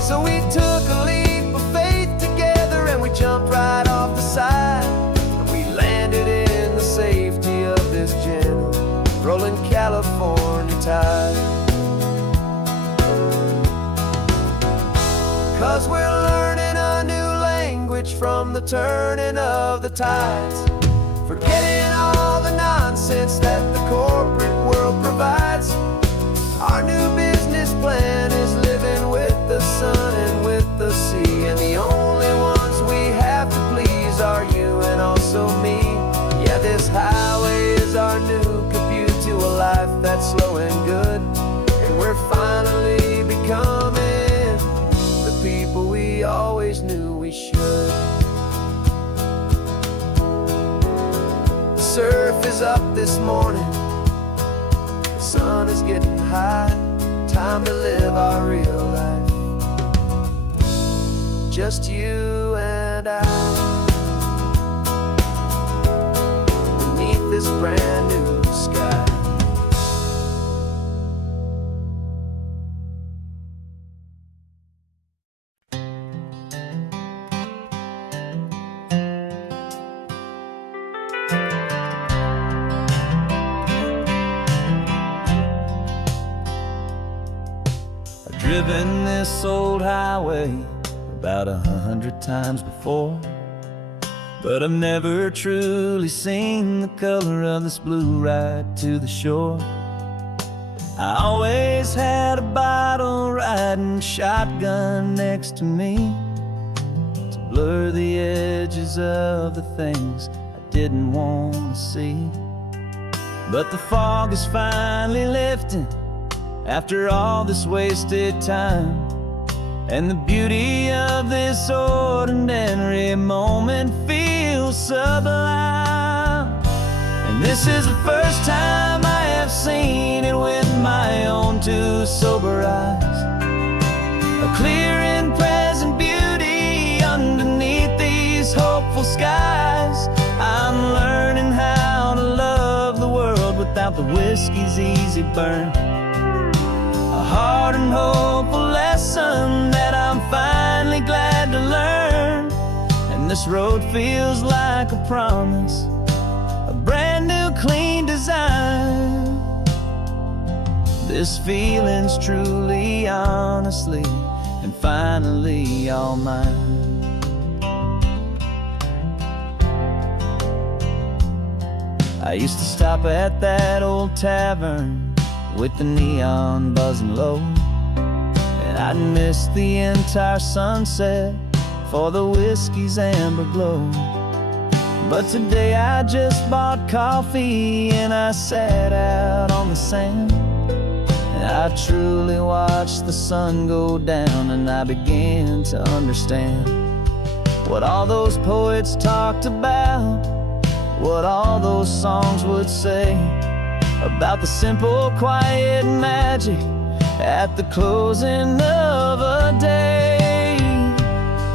So we took a leap of faith together and we jumped right off the side, and we landed in the safety of this gentle rolling California tide. 'Cause we're learning a new language from the turning of the tides, forgetting all the nonsense that the corporate world provides. Our new business plan is surf is up this morning. The sun is getting high. Time to live our real life. Just you and I, beneath this brand new sky. I've driven this old highway about 100 times before, but I've never truly seen the color of this blue right to the shore. I always had a bottle riding shotgun next to me to blur the edges of the things I didn't want to see. But the fog is finally lifting after all this wasted time, and the beauty of this ordinary moment feels sublime. And this is the first time I have seen it with my own two sober eyes. A clear and present beauty underneath these hopeful skies. I'm learning how to love the world without the whiskey's easy burn. A hard and hopeful lesson that I'm finally glad to learn. And this road feels like a promise, a brand new clean design. This feeling's truly, honestly, and finally all mine. I used to stop at that old tavern with the neon buzzing low, and I'd miss the entire sunset for the whiskey's amber glow. But today I just bought coffee and I sat out on the sand, and I truly watched the sun go down, and I began to understand what all those poets talked about, what all those songs would say about the simple, quiet magic at the closing of a day.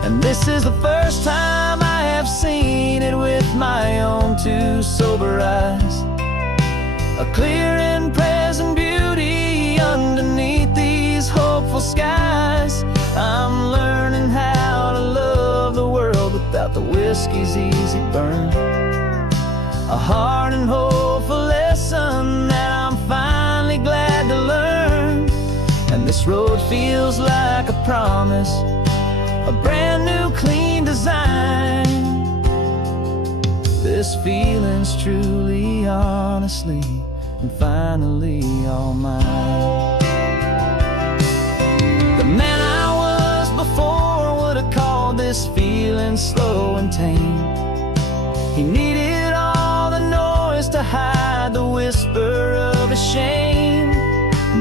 And this is the first time I have seen it with my own two sober eyes. A clear and present beauty underneath these hopeful skies. I'm learning how to love the world without the whiskey's easy burn. A hard and hopeful lesson that I'm finally glad to learn. And this road feels like a promise, a brand new clean design. This feeling's truly, honestly, and finally all mine. The man I was before would have called this feeling slow and tame. He needed all the noise to hide the whisper of his shame.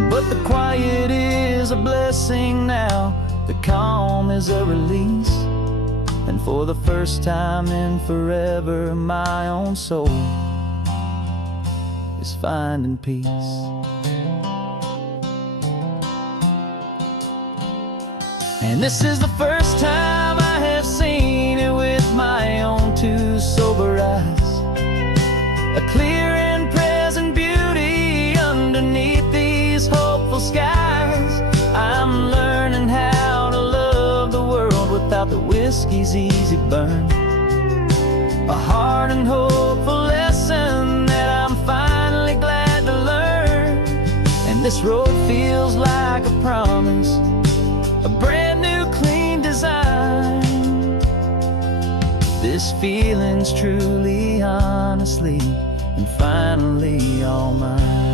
But the quiet is a blessing now, the calm is a release. And for the first time in forever, my own soul is finding peace. And this is the first time I have seen it with my own two sober eyes. A clear and present beauty underneath these hopeful skies. I'm learning how to love the world without the whiskey's easy burn. A hard and hopeful lesson that I'm finally glad to learn. And this road feels like a promise, a brand new clean design. This feeling's truly, honestly, and finally all mine.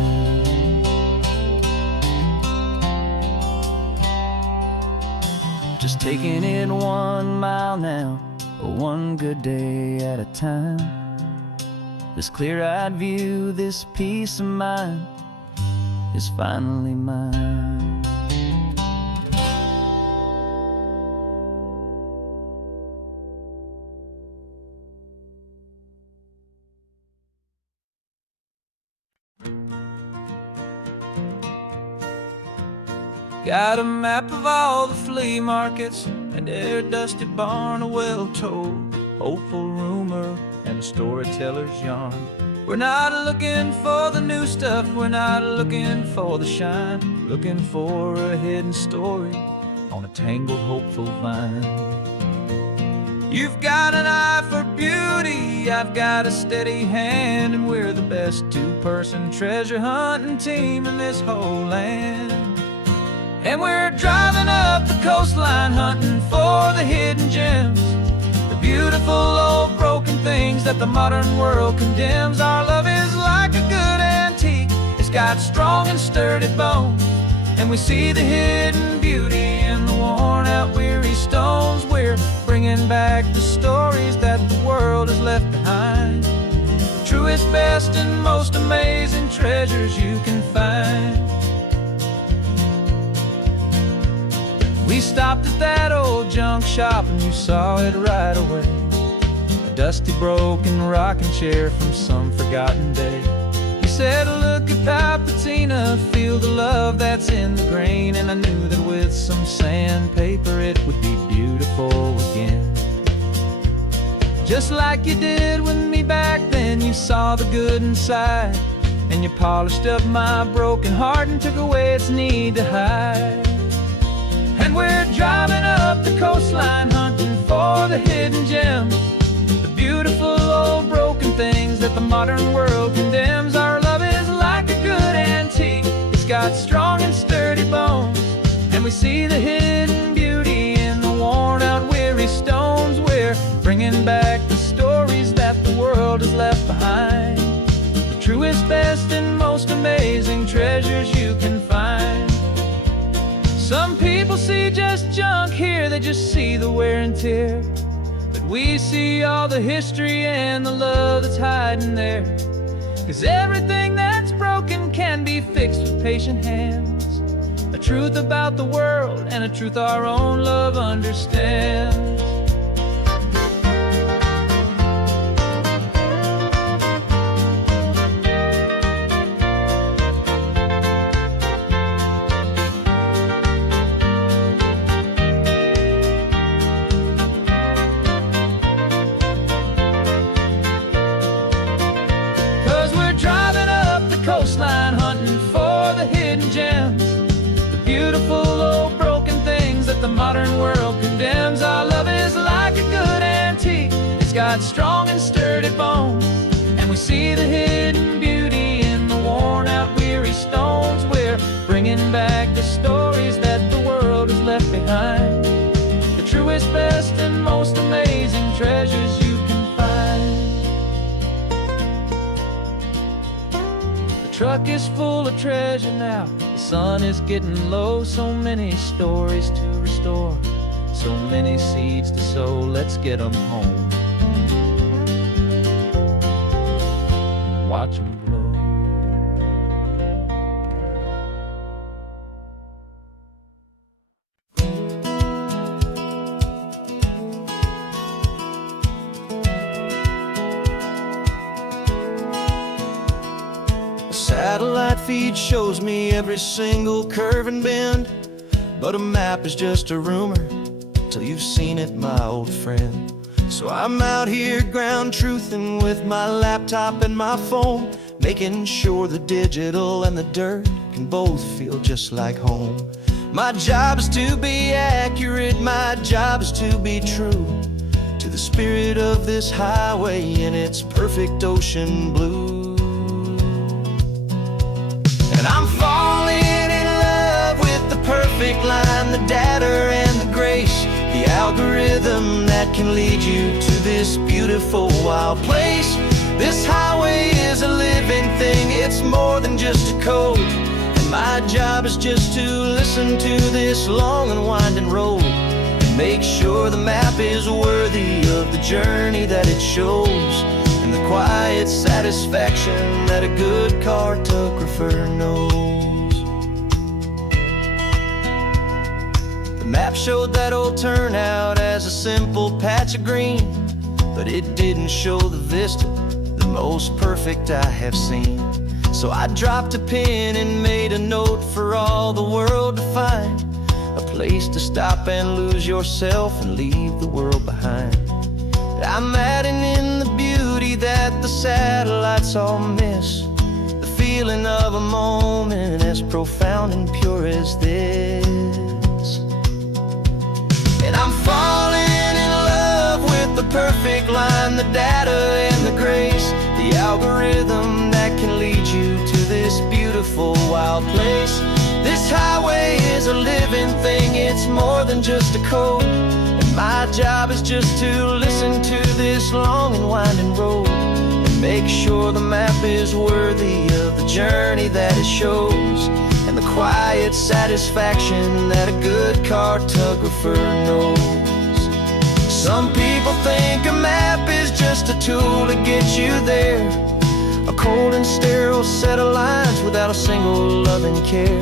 Just taking it 1 mile now, one good day at a time. This clear-eyed view, this peace of mind is finally mine. got a map of all the flea markets and their dusty barn, a well-told, hopeful rumor, and a storyteller's yarn. We're not looking for the new stuff, we're not looking for the shine, looking for a hidden story on a tangled, hopeful vine. You've got an eye for beauty, I've got a steady hand, and we're the best two-person treasure hunting team in this whole land. And we're driving up the coastline hunting for the hidden gems, the beautiful old broken things that the modern world condemns. Our love is like a good antique, it's got strong and sturdy bones, and we see the hidden beauty in the worn out weary stones. We're bringing back the stories that the world has left behind, the truest, best, and most amazing treasures you can find. We stopped at that old junk shop and you saw it right away, a dusty, broken rocking chair from some forgotten day. You said, look at that patina, feel the love that's in the grain, and I knew that with some sandpaper it would be beautiful again. Just like you did with me back then, you saw the good inside, and you polished up my broken heart and took away its need to hide. And we're driving up the coastline hunting for the hidden gems, the beautiful old broken things that the modern world condemns. Our love is like a good antique, it's got strong and sturdy bones, and we see the hidden beauty in the worn out weary stones. We're bringing back the stories that the world has left behind, the truest, best, and most amazing treasures you can find. Some people see just junk here, they just see the wear and tear, but we see all the history and the love that's hiding there. 'Cause everything that's broken can be fixed with patient hands, a truth about the world and a truth our own love understands. 'Cause we're driving up the coastline hunting for the hidden gems, the beautiful old broken things that the modern world condemns. Our love is like a good antique, it's got strong and sturdy bones, and we see the hidden beauty in the worn out weary stones. We're bringing back the stories that the world has left behind, the truest, best, and most amazing treasures you can find. The truck is full of treasure now, the sun is getting low, so many stories to restore, so many seeds to sow. Let's get them home, watch them blow. Satellite feed shows me every single curve and bend, but a map is just a rumor till you've seen it, my old friend. So I'm out here ground truthing with my laptop and my phone, making sure the digital and the dirt can both feel just like home. My job is to be accurate, my job is to be true to the spirit of this highway in its perfect ocean blue. And I'm falling in love with the perfect line, the data and the grace, the algorithm that can lead you to this beautiful wild place. This highway is a living thing, it's more than just a code, and my job is just to listen to this long and winding road and make sure the map is worthy of the journey that it shows, and the quiet satisfaction that a good cartographer knows. The map showed that old turnout as a simple patch of green, but it didn't show the vista, the most perfect I have seen. So I dropped a pen and made a note for all the world to find, a place to stop and lose yourself and leave the world behind. I'm adding in the beauty that the satellites all miss, the feeling of a moment as profound and pure as this. And I'm falling in love with the perfect line, the data and the grace, the algorithm that can lead you to this beautiful wild place. This highway is a living thing, it's more than just a code. And my job is just to listen to this long and winding road and make sure the map is worthy of the journey that it shows, and the quiet satisfaction that a good cartographer knows. Some people think a map is just a tool to get you there, a cold and sterile set of lines without a single loving care.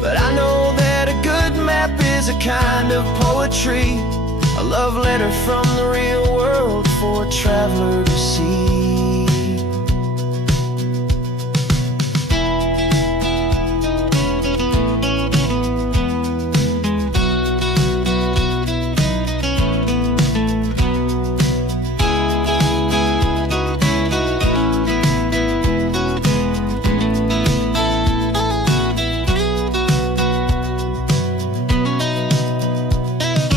But I know that a good map is a kind of poetry, a love letter from the real world for a traveler to see.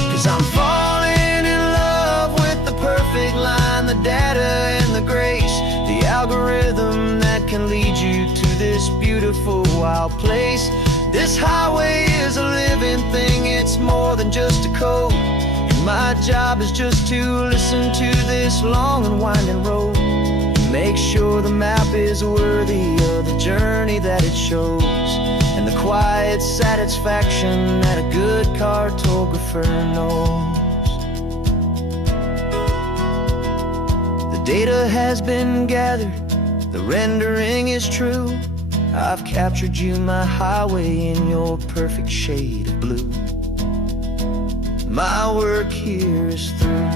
'Cause I'm falling in love with the perfect line, the data and the grace, the algorithm that can lead you to this beautiful wild place. This highway is a living thing, it's more than just a code. And my job is just to listen to this long and winding road and make sure the map is worthy of the journey that it shows, and the quiet satisfaction that a good cartographer knows. The data has been gathered, the rendering is true. I've captured you, my highway, in your perfect shade of blue. My work here is through.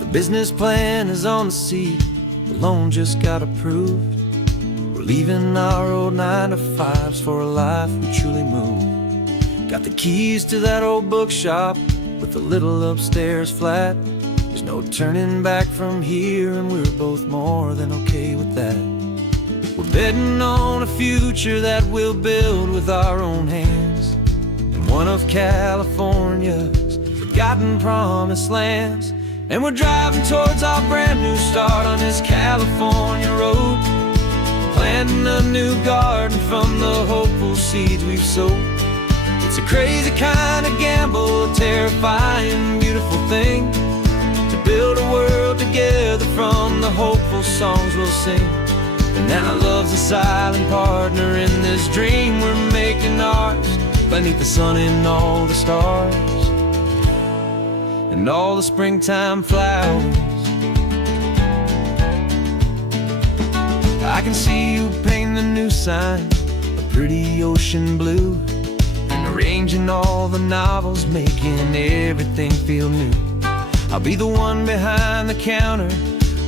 The business plan is on the seat, the loan just got approved. We're leaving our old 9-to-5s for a life we truly move. Got the keys to that old bookshop with the little upstairs flat. There's no turning back from here, and we're both more than okay with that. We're betting on a future that we'll build with our own hands, in one of California's forgotten promised lands. And we're driving towards our brand new start on this California road, planting a new garden from the hopeful seeds we've sowed. It's a crazy kind of gamble, a terrifying, beautiful thing, to build a world together from the hopeful songs we'll sing. And now love's a silent partner in this dream we're making ours, beneath the sun and all the stars and all the springtime flowers. I can see you painting the new sign, a pretty ocean blue, and arranging all the novels, making everything feel new. I'll be the one behind the counter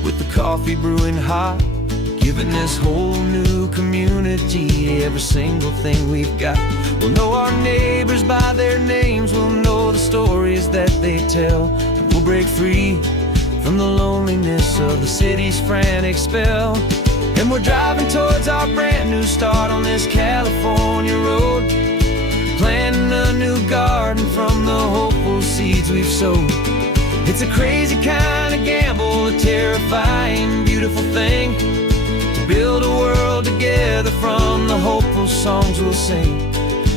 with the coffee brewing hot, giving this whole new community every single thing we've got. We'll know our neighbors by their names, we'll know the stories that they tell, and we'll break free from the loneliness of the city's frantic spell. And we're driving towards our brand new start on this California road, planting a new garden from the hopeful seeds we've sowed. It's a crazy kind of gamble, a terrifying, beautiful thing, to build a world together from the hopeful songs we'll sing.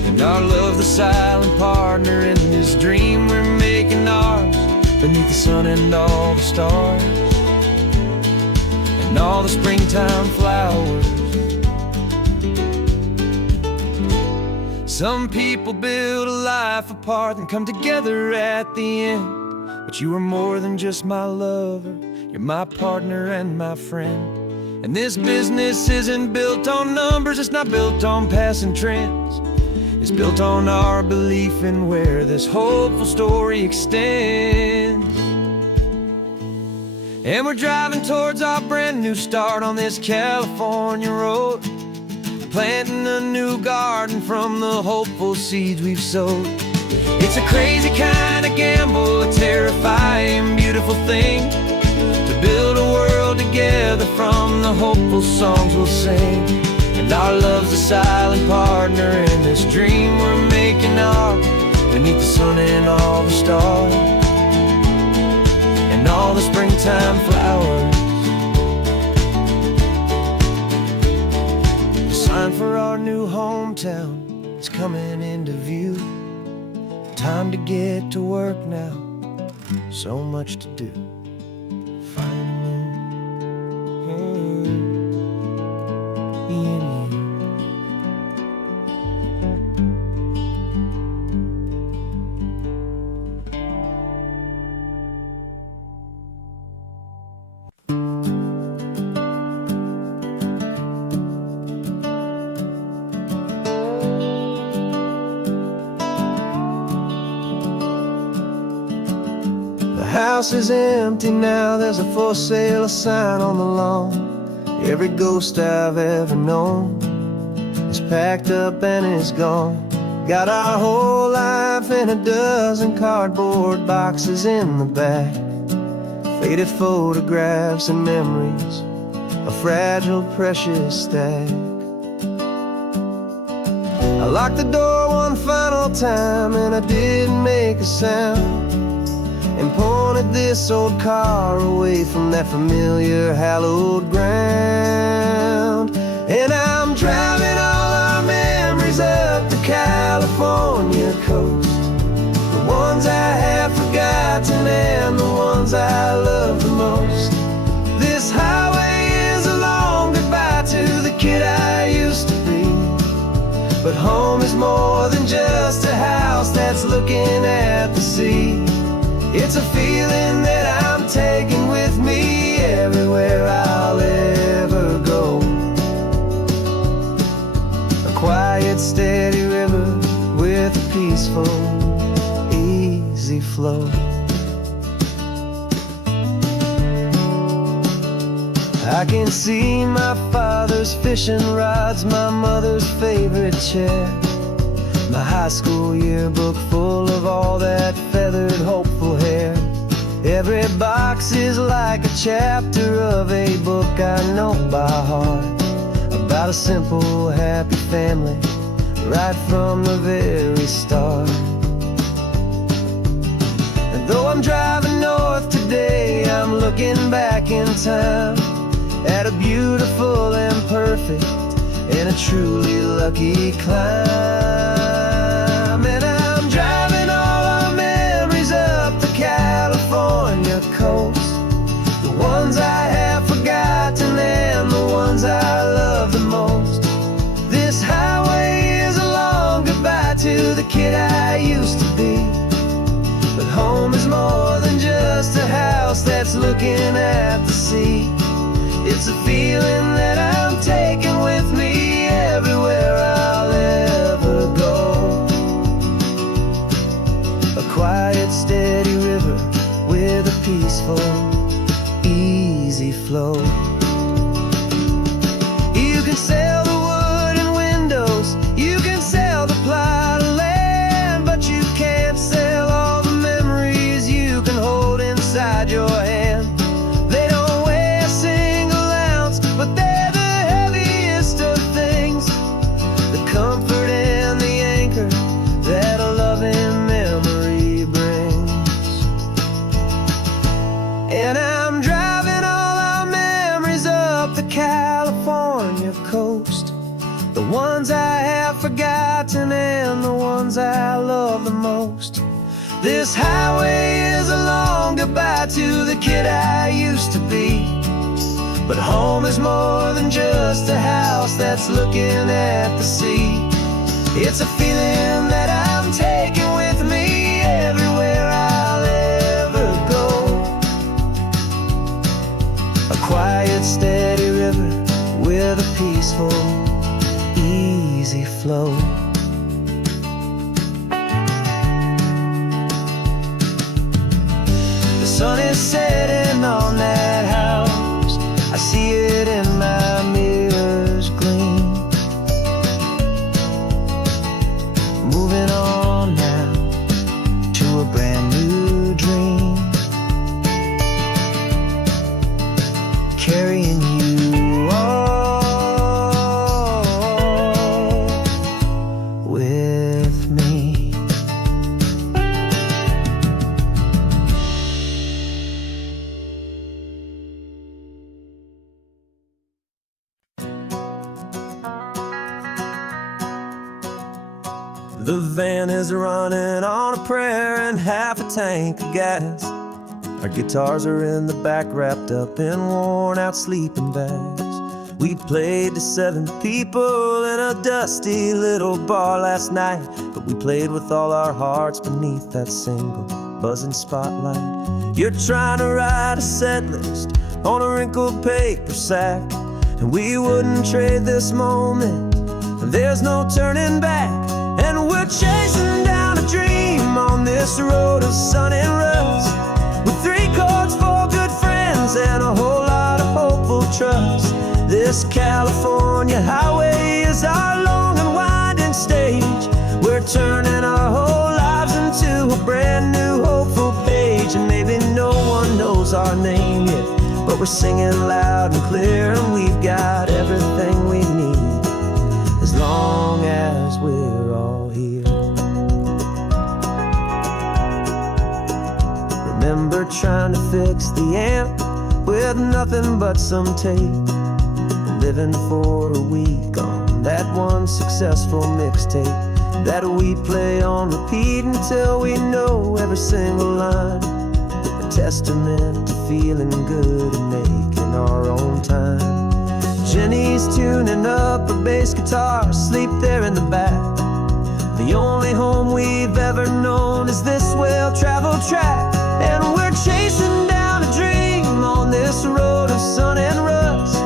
And our love, the silent partner in this dream we're making ours, beneath the sun and all the stars and all the springtime flowers. Some people build a life apart and come together at the end, but you are more than just my lover, you're my partner and my friend. And this business isn't built on numbers, it's not built on passing trends. It's built on our belief in where this hopeful story extends. And we're driving towards our brand new start on this California road, planting a new garden from the hopeful seeds we've sowed. It's a crazy kind of gamble, a terrifying, beautiful thing, to build a world together from the hopeful songs we'll sing. And our love's a silent partner in this dream we're making ours, beneath the sun and all the stars, and all the springtime flowers. The sign for our new hometown is coming into view. Time to get to work now, so much to do. The house is empty now, there's a for sale sign on the lawn. Every ghost I've ever known is packed up and is gone. Got our whole life in a dozen cardboard boxes in the back, faded photographs and memories, a fragile, precious stack. I locked the door one final time and I didn't make a sound, and pointed this old car away from that familiar hallowed ground. And I'm driving all our memories up the California coast, the ones I have forgotten and the ones I love the most. This highway is a long goodbye to the kid I used to be, but home is more than just a house that's looking at the sea. It's a feeling that I'm taking with me everywhere I'll ever go. A quiet, steady river with a peaceful, easy flow. I can see my father's fishing rods, my mother's favorite chair, my high school yearbook full of all that feathered, hopeful hair. Every box is like a chapter of a book I know by heart, about a simple, happy family right from the very start. And though I'm driving north today, I'm looking back in time at a beautiful and perfect and a truly lucky climb. California coast, the ones I have forgotten and the ones I love the most. This highway is a long goodbye to the kid I used to be, but home is more than just a house that's looking at the sea. It's a feeling that I'm taking with me everywhere I'll ever go. A quiet, steady river with a peaceful, easy flow. You can sell the wood and windows, you can sell the plot of land, but you can't sell all the memories you can hold inside your hand. They don't weigh a single ounce, but they're the heaviest of things, the comfort and the anchor that a loving memory brings. And I'm driving all our memories up the California coast, the ones I have forgotten and the ones I love the most. This highway is a long goodbye to the kid I used to be, but home is more than just a house that's looking at the sea. It's a feeling that I'm taking with me everywhere I'll ever go. A quiet, steady river with a peaceful, easy flow. The sun is setting on that house. I see it in my mirror's gleam. Moving on now to a brand new dream. Carrying you all with me. The van is running on a prayer and half a tank of gas. Our guitars are in the back, wrapped up in worn-out sleeping bags. We played to 7 people in a dusty little bar last night, but we played with all our hearts beneath that single buzzing spotlight. You're trying to write a set list on a wrinkled paper sack, and we wouldn't trade this moment. There's no turning back. And we're chasing down a dream on this road of sun and rust, with 3 chords, 4 good friends, and a whole lot of hopeful trust. This California highway is our long and winding stage. We're turning our whole lives into a brand new hopeful page. And maybe no one knows our name yet, but we're singing loud and clear, and we've got everything we need, as long as we're all here. Remember trying to fix the amp with nothing but some tape, living for a week on that one successful mixtape that we play on repeat until we know every single line. A testament to feeling good and making our own time. Jenny's tuning up her bass guitar, asleep there in the back. The only home we've ever known is this well-traveled track. And we're chasing down a dream on this road of sun and rust,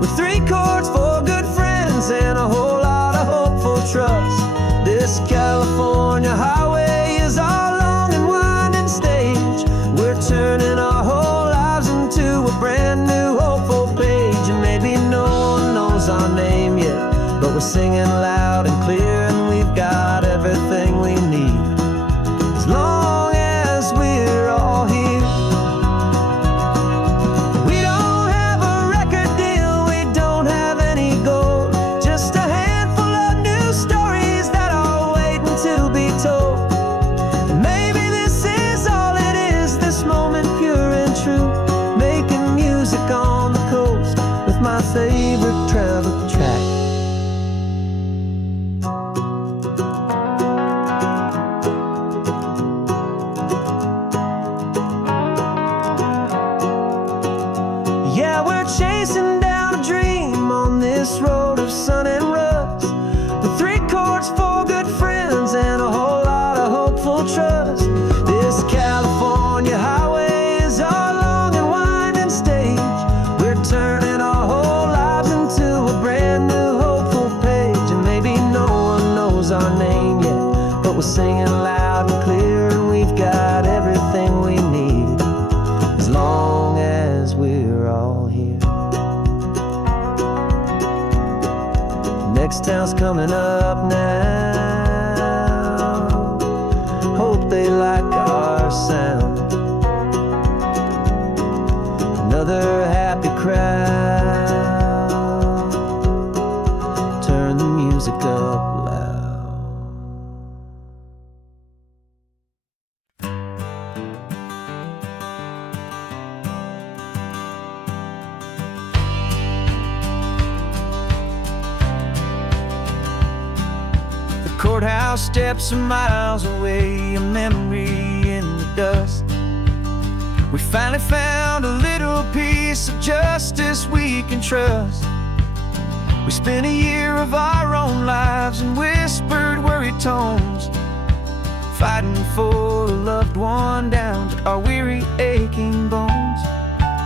with 3 chords, 4 good friends, and a whole lot of hopeful trust. This California highway is our long and winding stage. We're turning our whole lives into a brand new hopeful page. And maybe no one knows our name yet, but we're singing loud and clear, and we've got everything we need, as long as we're all here. We don't have a record deal, we don't have any gold, just a handful of new stories that are waiting to be told. And maybe this is all it is, this moment pure and true, making music on the coast with my favorite travel track. Yeah, we're chasing down a dream on this road of sun and rust, with 3 chords, 4 good friends, and a whole lot of hopeful trust. This California highway is our long and winding stage. We're turning our whole lives into a brand new hopeful page. And maybe no one knows our name yet, but we're singing loud and clear, and we've got everything we need, as long as we're all here. Next town's coming up now, hope they like our sound. Another happy crowd, turn the music up loud. Courthouse steps are miles away, a memory in the dust. We finally found a little piece of justice we can trust. We spent a year of our own lives in whispered worried tones, fighting for a loved one down to our weary aching bones.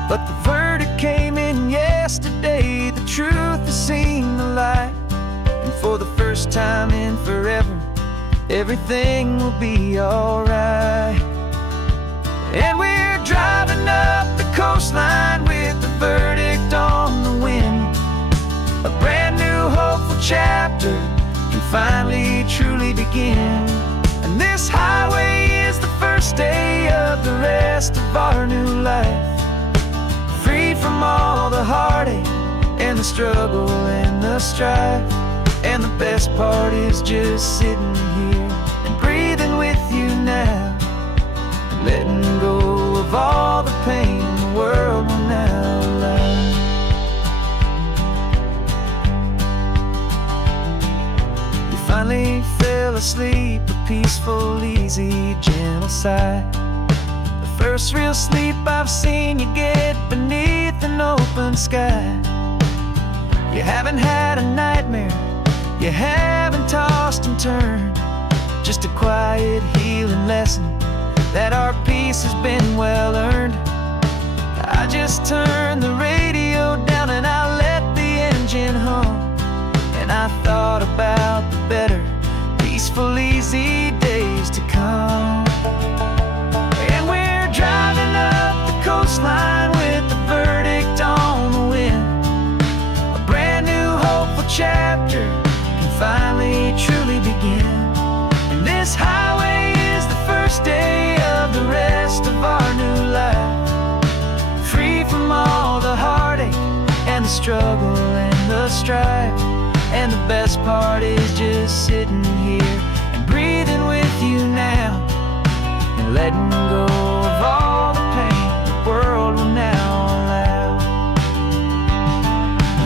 But the verdict came in yesterday, the truth has seen the light, and for the first time in forever, everything will be alright. And we're driving up the coastline with the verdict on the wind. A brand new hopeful chapter can finally truly begin. And this highway is the first day of the rest of our new life, free from all the heartache and the struggle and the strife. And the best part is just sitting here and breathing with you now, letting go of all the pain the world will now allow. You finally fell asleep, a peaceful, easy, gentle sigh. The first real sleep I've seen you get beneath an open sky. You haven't had a nightmare, you haven't tossed and turned, just a quiet healing lesson that our peace has been well earned. I just turned the radio down and I let the engine hum, and I thought about the better, peaceful, easy days to come. And we're driving up the coastline with the verdict on the wind. A brand new hopeful chapter can finally truly begin. And this highway is the first day of the rest of our new life, free from all the heartache and the struggle and the strife. And the best part is just sitting here and breathing with you now, and letting go of all the pain the world will now allow.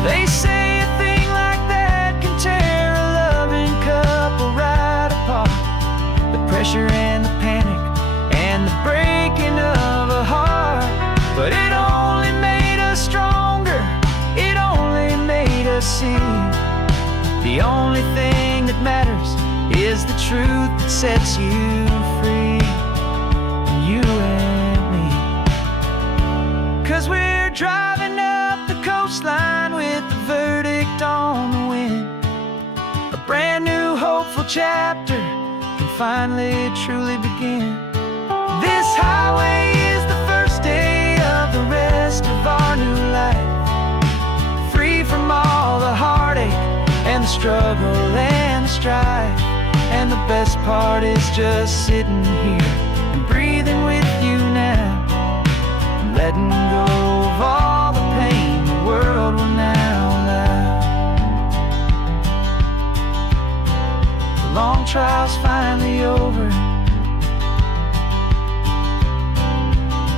They say a thing like that can tear a loving couple right apart. The pressure and the panic and the breaking of a heart. But it only made us stronger, it only made us see the only thing that matters is the truth that sets you free, you and me. 'Cause we're driving up the coastline with the verdict on the wind. A brand new hopeful chapter can finally truly begin. This highway is the first day of the rest of our new life, free from all the heartache and the struggle and the strife. And the best part is just sitting here and breathing with you now, and letting go of all the pain the world will now allow. The long trial's finally over,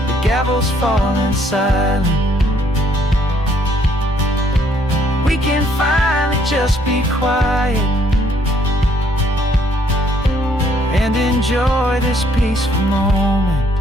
the gavel's falling silent. We can finally just be quiet and enjoy this peaceful moment.